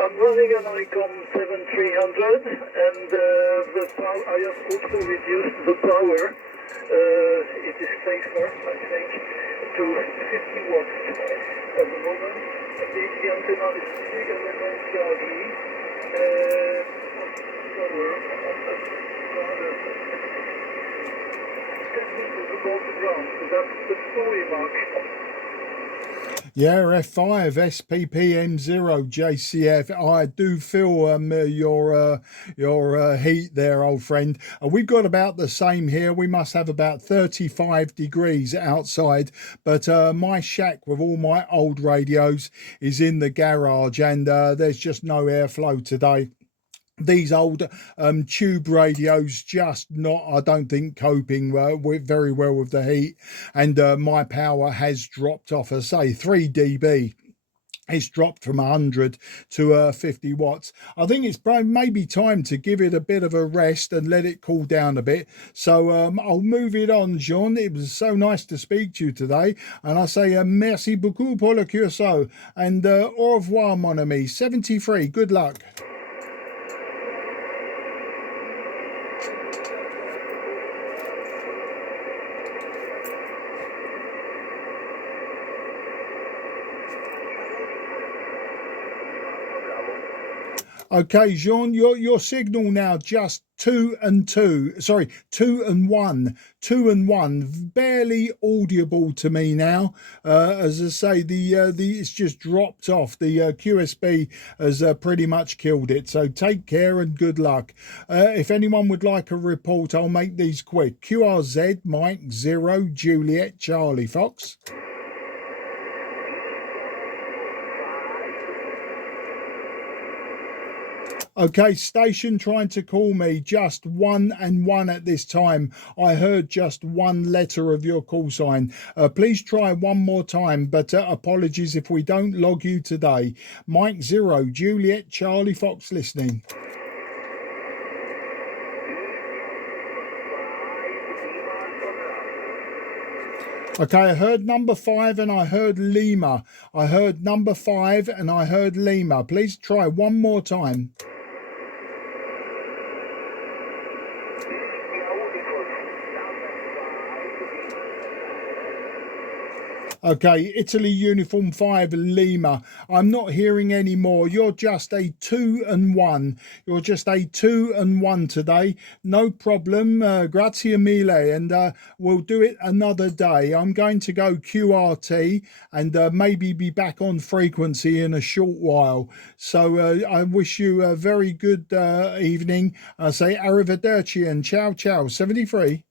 I'm running an ICOM 7300, and I have also reduced the power. It is safer, I think, to 50 watts at the moment. The antenna is big and interG. Power rather 10 meters above the ground, so that's the story, Mark. Yeah, F5 SPPM0 JCF. I do feel your heat there, old friend. We've got about the same here. We must have about 35 degrees outside, but my shack with all my old radios is in the garage, and there's just no airflow today. These old tube radios just not, I don't think, coping very well with the heat, and my power has dropped off. I say 3 dB. It's dropped from 100 to 50 watts. I think it's maybe time to give it a bit of a rest and let it cool down a bit. So I'll move it on, Jean. It was so nice to speak to you today. And I say merci beaucoup pour le curso. And au revoir, mon ami. 73. Good luck. Okay, Jean, your signal now just 2 and 2. Sorry, 2 and 1. 2 and 1. Barely audible to me now. As I say, the it's just dropped off. The QSB has pretty much killed it. So take care and good luck. If anyone would like a report, I'll make these quick. QRZ Mike 0 Juliet Charlie Fox. Okay, station trying to call me, just 1 and 1 at this time. I heard just one letter of your call sign. Please try one more time, but apologies if we don't log you today. Mike 0, Juliet, Charlie Fox listening. Okay, I heard number 5 and I heard Lima. I heard number 5 and I heard Lima. Please try one more time. Okay, Italy Uniform 5 Lima. I'm not hearing any more. You're just a 2 and 1. You're just a 2 and 1 today. No problem. Grazie mille. And we'll do it another day. I'm going to go QRT and maybe be back on frequency in a short while. So I wish you a very good evening. I say arrivederci and ciao ciao. 73.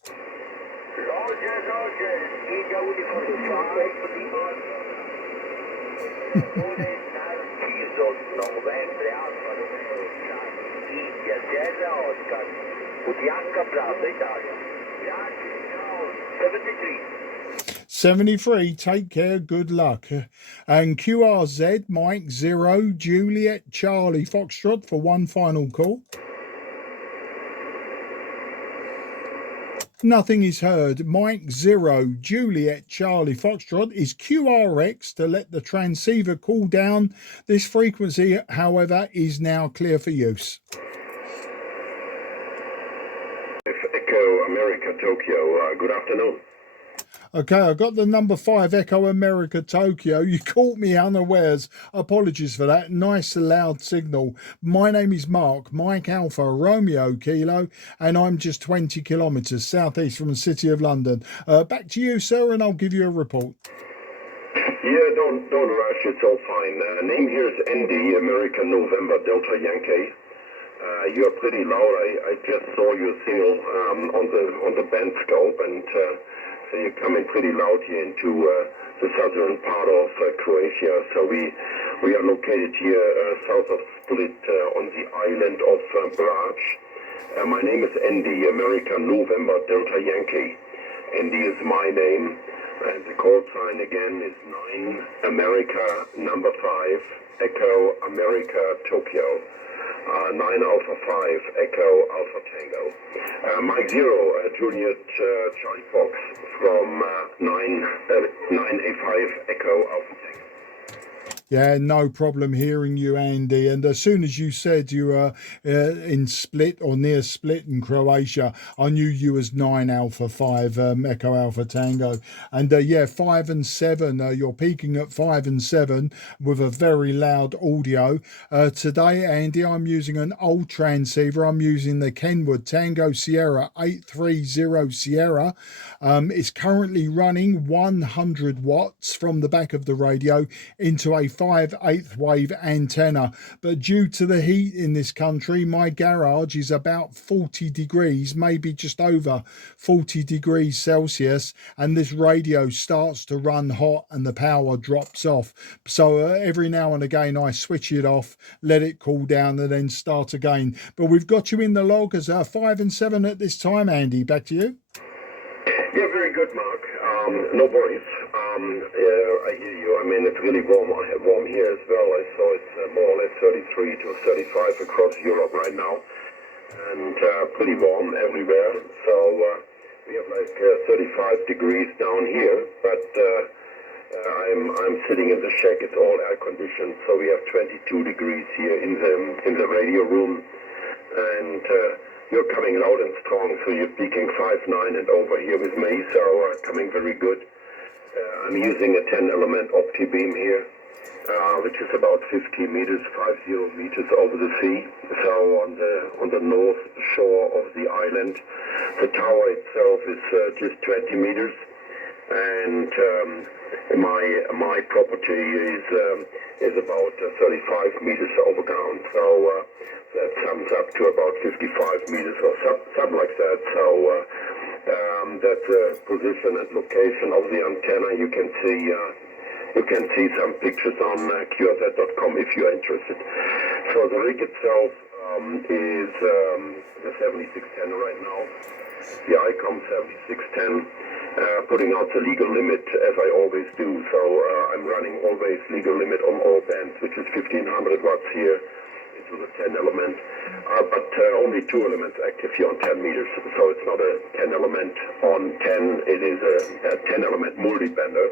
$73. Take care, good luck. And QRZ Mike 0 Juliet Charlie Foxtrot for one final call. Nothing is heard. Mike 0 Juliet Charlie Foxtrot is QRX to let the transceiver cool down. This frequency, however, is now clear for use. Echo America Tokyo, good afternoon. Okay, I got the number 5 Echo America Tokyo. You caught me unawares. Apologies for that. Nice loud signal. My name is Mark, Mike Alpha Romeo Kilo, and I'm just 20 kilometres southeast from the city of London. Back to you, sir, and I'll give you a report. Yeah, don't rush. It's all fine. Name here is Andy, America November Delta Yankee. You're pretty loud. I just saw your signal on the band scope, and so you're coming pretty loud here into the southern part of Croatia. So we are located here south of Split on the island of Brač. My name is Andy, America November Delta Yankee. Andy is my name, and the call sign again is 9 America number 5 Echo America Tokyo. 9 Alpha 5 Echo Alpha Tango. Mike 0 Juliet Charlie Fox from 9A5 Echo Alpha Tango. Yeah, no problem hearing you, Andy. And as soon as you said you were in Split or near Split in Croatia, I knew you was 9 Alpha 5 Echo Alpha Tango. And yeah, 5 and 7, you're peaking at 5 and 7 with a very loud audio. Today, Andy, I'm using an old transceiver. I'm using the Kenwood Tango Sierra 830 Sierra. It's currently running 100 watts from the back of the radio into a 5/8 wave antenna, but due to the heat in this country, my garage is about 40 degrees, maybe just over 40 degrees Celsius, and this radio starts to run hot and the power drops off. So every now and again I switch it off, let it cool down, and then start again. But we've got you in the log as 5 and 7 at this time, Andy. Back to you. Yeah, very good, Mark. No worries. I hear you. I mean, it's really warm here as well. I saw it's more or less 33 to 35 across Europe right now, and pretty warm everywhere. So we have like 35 degrees down here, but I'm sitting in the shack. It's all air conditioned, so we have 22 degrees here in the radio room, and you're coming loud and strong, so you're peaking 5.9 and over here with me, so coming very good. I'm using a 10-element opti-beam here, which is about 50 meters, 50 meters over the sea, so on the north shore of the island. The tower itself is just 20 meters, and my property is about 35 meters over ground, so that sums up to about 55 meters or something like that. So that's the position and location of the antenna. You can see some pictures on QZ.com if you're interested. So the rig itself is the 7610 right now, the ICOM 7610, putting out the legal limit as I always do. So I'm running always legal limit on all bands, which is 1500 watts here into the 10 element, but only 2 elements active here on 10 meters. So it's not a 10 element on 10, it is a 10 element multi-bender,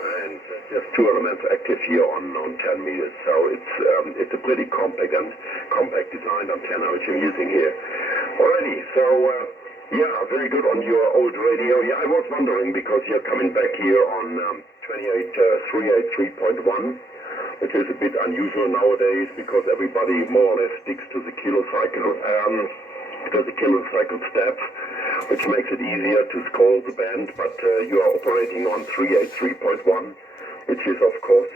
and just 2 elements active here on 10 meters. So it's a pretty compact designed antenna which I'm using here. Alrighty, so yeah, very good on your old radio. Yeah, I was wondering because you're coming back here on 383.1, which is a bit unusual nowadays because everybody more or less sticks to the kilocycle steps, which makes it easier to scroll the band, but you are operating on 383.1, which is of course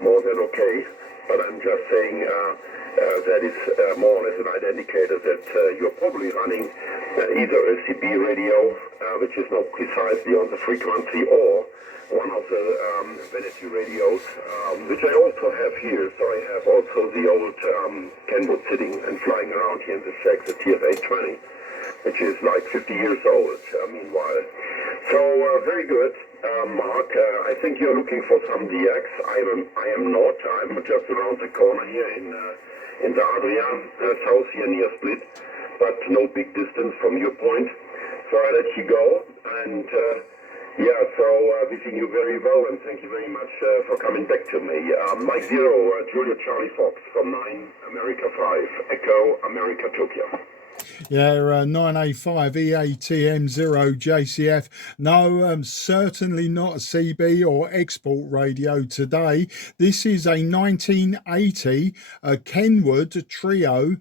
more than okay, but I'm just saying that is more or less an indicator that you're probably running either a CB radio, which is not precisely on the frequency, or one of the vanity radios, which I also have here. So I have also the old Kenwood sitting and flying around here in the shack, the TS-830, which is like 50 years old, meanwhile. So very good, Mark. I think you're looking for some DX. I am not. I'm just around the corner here in the Adria, south here near Split, but no big distance from your point. So I let you go, and yeah, so wishing you very well, and thank you very much for coming back to me. Mike 0, Julia Charlie Fox from 9 America 5, Echo America Tokyo. Yeah, 9A5 EATM0 JCF. No, certainly not a CB or export radio today. This is a 1980 Kenwood Trio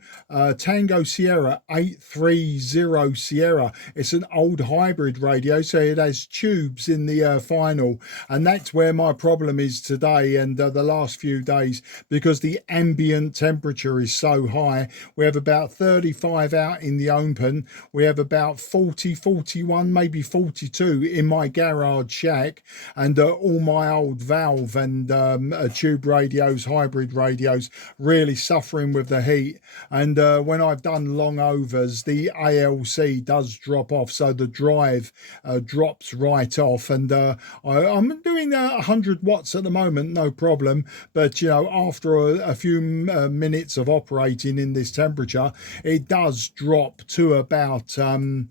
Tango Sierra 830 Sierra. It's an old hybrid radio, so it has tubes in the final, and that's where my problem is today and the last few days, because the ambient temperature is so high. We have about 35 out in the open, we have about 40, 41, maybe 42 in my garage shack, and all my old valve and tube radios, hybrid radios, really suffering with the heat. And when I've done long overs, the ALC does drop off, so the drive drops right off, and I'm doing 100 watts at the moment, no problem, but after a few minutes of operating in this temperature, it does drop drop to about down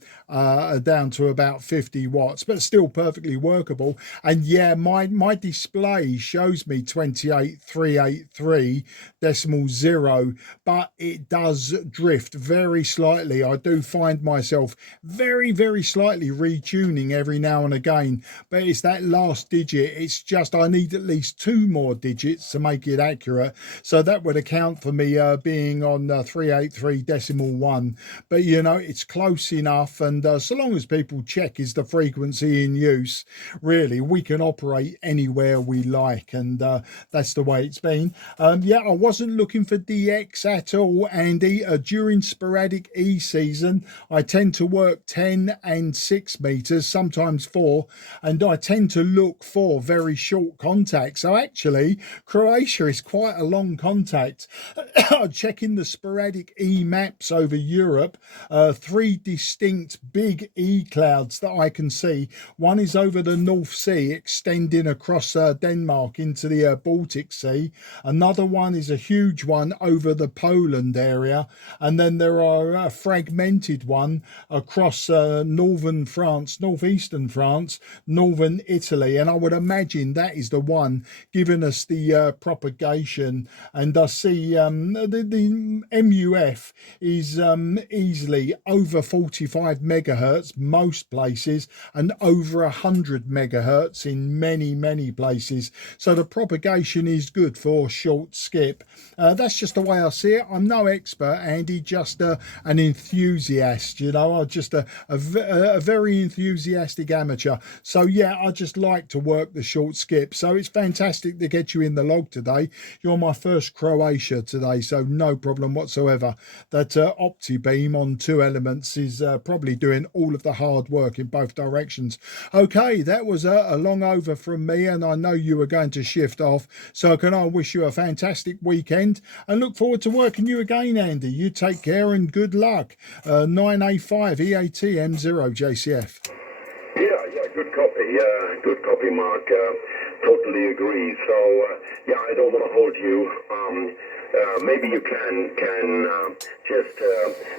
to about 50 watts, but still perfectly workable. And yeah, my display shows me 28383.0, but it does drift very slightly. I do find myself very slightly retuning every now and again, but it's that last digit. It's just I need at least 2 more digits to make it accurate, so that would account for me being on 383.1. But you know, it's close enough, and so long as people check is the frequency in use, really we can operate anywhere we like, and that's the way it's been. Yeah, I wasn't looking for DX at all, Andy. During sporadic E season I tend to work 10 and 6 meters, sometimes 4, and I tend to look for very short contacts. So actually Croatia is quite a long contact. Checking the sporadic E maps over Europe, 3 distinct big E clouds that I can see. One is over the North Sea extending across Denmark into the Baltic Sea. Another one is a huge one over the Poland area, and then there are a fragmented one across northern France, northeastern France, northern Italy, and I would imagine that is the one giving us the propagation. And I see the MUF is easily over 45 megahertz most places, and over 100 megahertz in many places. So the propagation is good for short skip. That's just the way I see it. I'm no expert, Andy, just an enthusiast, you know. I'm just a very enthusiastic amateur. So yeah, I just like to work the short skip. So it's fantastic to get you in the log today. You're my first Croatia today, so no problem whatsoever. That OptiBeam on 2 elements is probably doing all of the hard work in both directions. Okay, that was a long over from me, and I know you were going to shift off, so can I wish you a fantastic weekend and look forward to working you again, Andy. You take care and good luck. 9A5 EATM0 JCF. Yeah, good copy, Mark. Totally agree. So, yeah, I don't want to hold you. Maybe you can just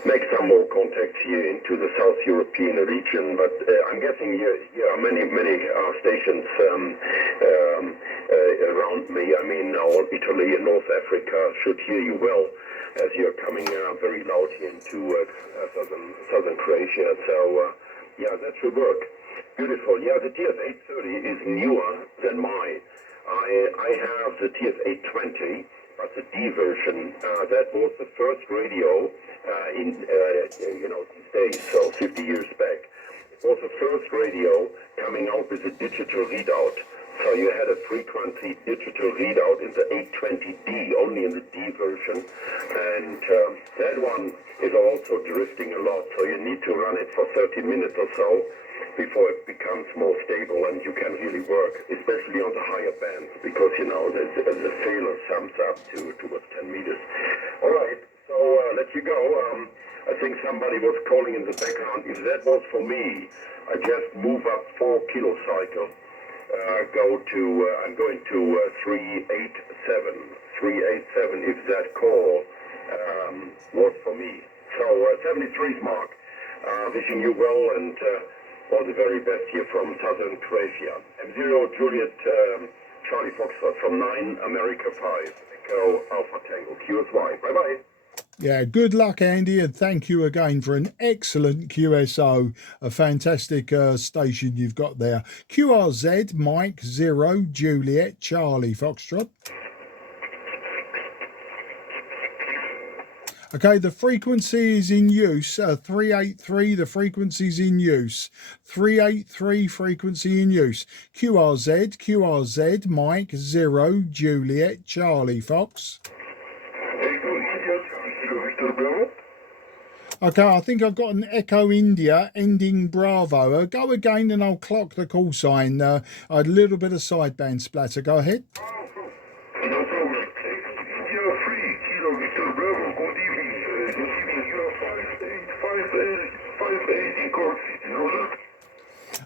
make some more contacts here into the South European region, but I'm guessing many stations around me. I mean, all Italy and North Africa should hear you well, as you're coming very loud here into southern Croatia. So, yeah, that should work. Beautiful. Yeah, the TS-830 is newer than mine. I have the TS-820, but the D version. That was the first radio in these days, so 50 years back. It was the first radio coming out with a digital readout. So you had a frequency digital readout in the 820D, only in the D version, and that one is also drifting a lot. So you need to run it for 30 minutes or so before it becomes more stable, and you can really work, especially on the higher bands, because the failure sums up towards 10 meters. All right, so let you go. I think somebody was calling in the background. If that was for me, I just move up 4 kilocycle. I'm going to 387. 387 if that call was for me. So 73's Mark. Wishing you well and all the very best here from southern Croatia. M0 Juliet Charlie Foxtrot from 9 America 5 Echo Alpha Tango QSY. Bye bye. Yeah, good luck, Andy, and thank you again for an excellent QSO, a fantastic station you've got there. QRZ Mike 0 Juliet Charlie Foxtrot. Okay, the frequency is in use, 383, the frequency's in use. 383 frequency in use. QRZ Mike 0 Juliet Charlie Fox. Okay, I think I've got an Echo India ending Bravo. Go again and I'll clock the call sign. A little bit of sideband splatter. Go ahead. No problem. India 3, Kilo Victor Bravo, good evening. You are 58 in Cork City, over.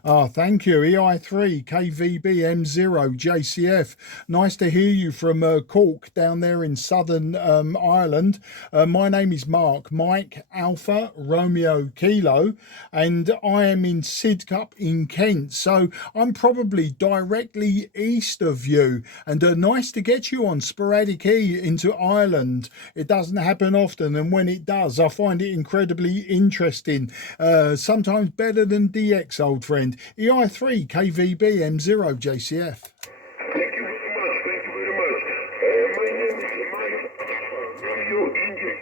Ah, thank you. EI3KVB M0 JCF. Nice to hear you from Cork down there in southern Ireland. My name is Mark, Mike Alpha Romeo Kilo, and I am in Sidcup in Kent. So I'm probably directly east of you, and nice to get you on Sporadic E into Ireland. It doesn't happen often, and when it does, I find it incredibly interesting. Sometimes better than DX, old friend. EI3 KVB M0 JCF. Thank you very much. Thank you very much. My name is Mike Romeo India.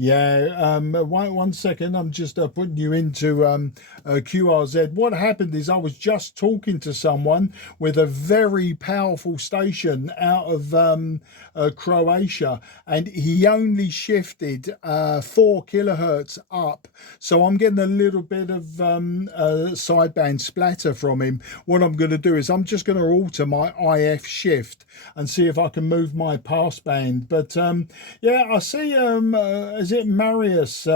Yeah, one second. I'm just putting you into QRZ. What happened is I was just talking to someone with a very powerful station out of Croatia, and he only shifted 4 kilohertz up. So I'm getting a little bit of sideband splatter from him. What I'm going to do is I'm just going to alter my IF shift and see if I can move my passband. But yeah, I see. Is it Marius?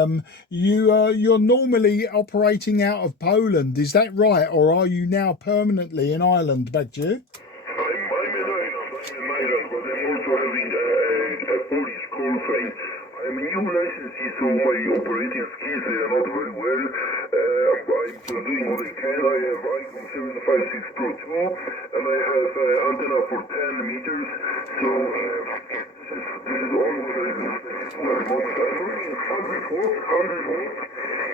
You're normally operating out of Poland, is that right, or are you now permanently in Ireland? Back to you. I'm in Ireland, but I'm also having a Polish call sign. I'm a new licensee, so my operating skills are not very well. I'm just doing what I can. I have Icon 756 Pro 2, and I have antenna for 10 meters. So this is all what I can expect at the moment. I'm running 100 watts,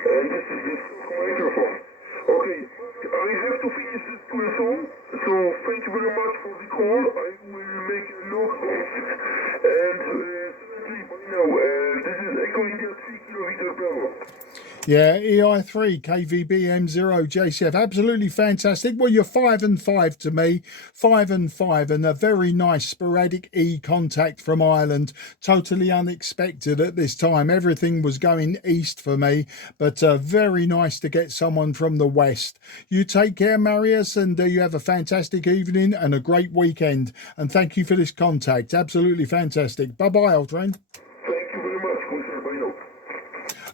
and this is the microphone. Okay, I have to finish this pretty soon, so thank you very much for the call. I will make a look of it, and certainly by now, this is Echo India 3 kilometer Bravo. Yeah, EI3 KVB M0 JCF, absolutely fantastic. Well, you're 5 and 5 to me, 5 and 5, and a very nice sporadic E contact from Ireland. Totally unexpected at this time. Everything was going east for me, but very nice to get someone from the west. You take care, Marius, and you have a fantastic evening and a great weekend. And thank you for this contact. Absolutely fantastic. Bye-bye, old friend. Thank you very much. Bye now.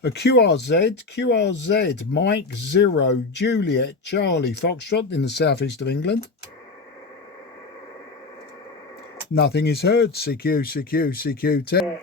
A QRZ, Mike 0, Juliet, Charlie, Foxtrot in the southeast of England. Nothing is heard. CQ10.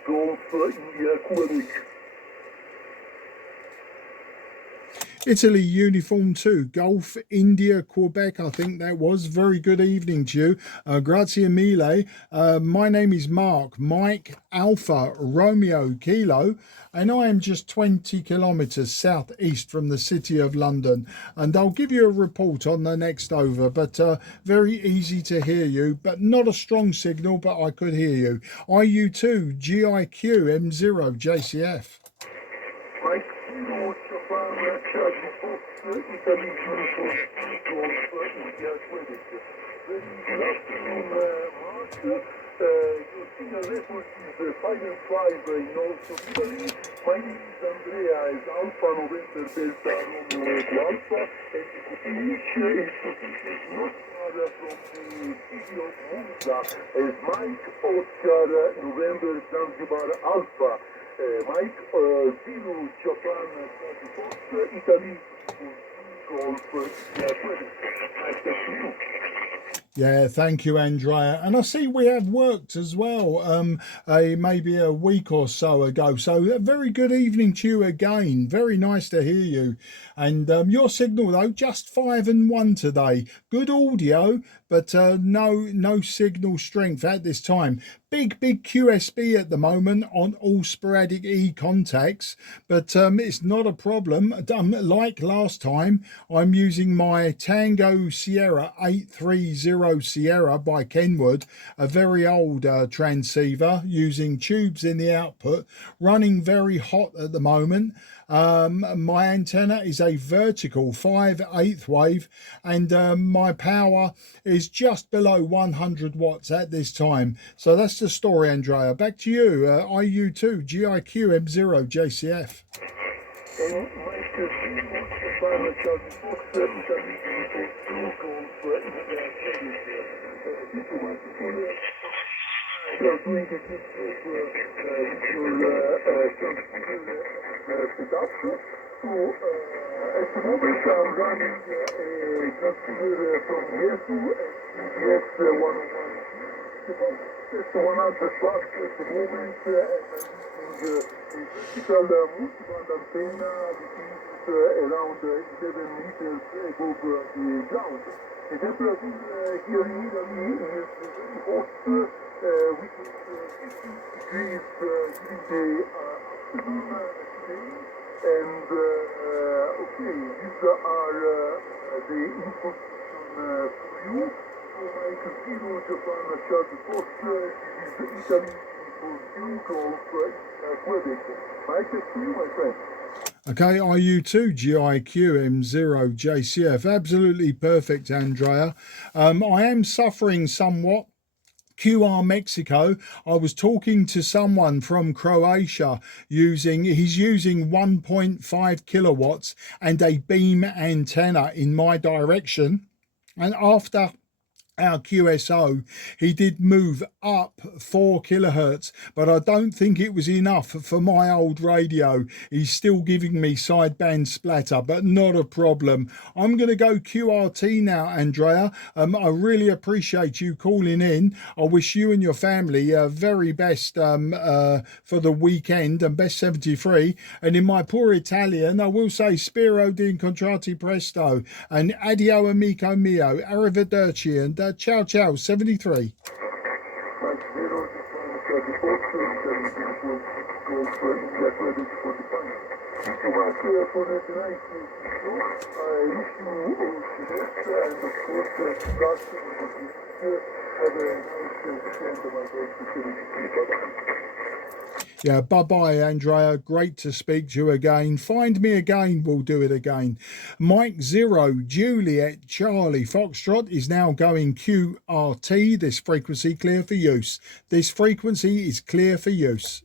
Italy Uniform 2, Golf India Quebec, I think that was. Very good evening to you. Grazie mille. My name is Mark, Mike Alpha Romeo Kilo, and I am just 20 kilometres southeast from the city of London. And I'll give you a report on the next over, but very easy to hear you, but not a strong signal, but I could hear you. IU2 GIQ M0 JCF. Mike, Kilo, Japan, Charlie Fox, Italy, Uniform, Golf, India, Quebec. Good afternoon, Mark. Your signal report is 5 and 5 in north of Italy. My name is Andrea, is Alpha November Delta Romeo Alpha, and the Kupic is not far from the city of Monza, as Mike Oscar November Zanzibar Alpha. Mike, Zero, Japan, Fox, Italy, Golf, Yeah, thank you, Andrea. And I see we have worked as well, maybe a week or so ago. So a very good evening to you again. Very nice to hear you. And your signal, though, just 5 and 1 today. Good audio, but no signal strength at this time. Big QSB at the moment on all sporadic E contacts, but it's not a problem. Like last time, I'm using my Tango Sierra 830 Sierra by Kenwood, a very old transceiver using tubes in the output, running very hot at the moment. My antenna is a vertical 5/8 wave, and my power is just below 100 watts at this time. So that's the story, Andrea. Back to you. IU2 GIQ M0 JCF. production. So, at the moment I'm running a transceiver from Yesu TS-101. It's the one out the box at the moment, and I'm using a critical multiband antenna, which is around 11 meters above the ground. The temperature here in Italy is very hot, which is 50 degrees during the afternoon today. And okay, these are the information for you. So my casino Japan Charlie Post is Italy for Duke of Quebec. My thank you, my friend. Okay, IU2 GIQ-M0JCF, absolutely perfect, Andrea. I am suffering somewhat. QR Mexico, I was talking to someone from Croatia he's using 1.5 kilowatts and a beam antenna in my direction, and after our QSO, he did move up 4 kilohertz, but I don't think it was enough for my old radio. He's still giving me sideband splatter, but not a problem. I'm going to go QRT now, Andrea. I really appreciate you calling in. I wish you and your family very best for the weekend, and best 73. And in my poor Italian, I will say Spero di incontrati presto, and addio amico mio, arrivederci, and ciao ciao 73. Yeah, bye-bye, Andrea. Great to speak to you again. Find me again, we'll do it again. Mike 0, Juliet, Charlie, Foxtrot is now going QRT. This frequency clear for use. This frequency is clear for use.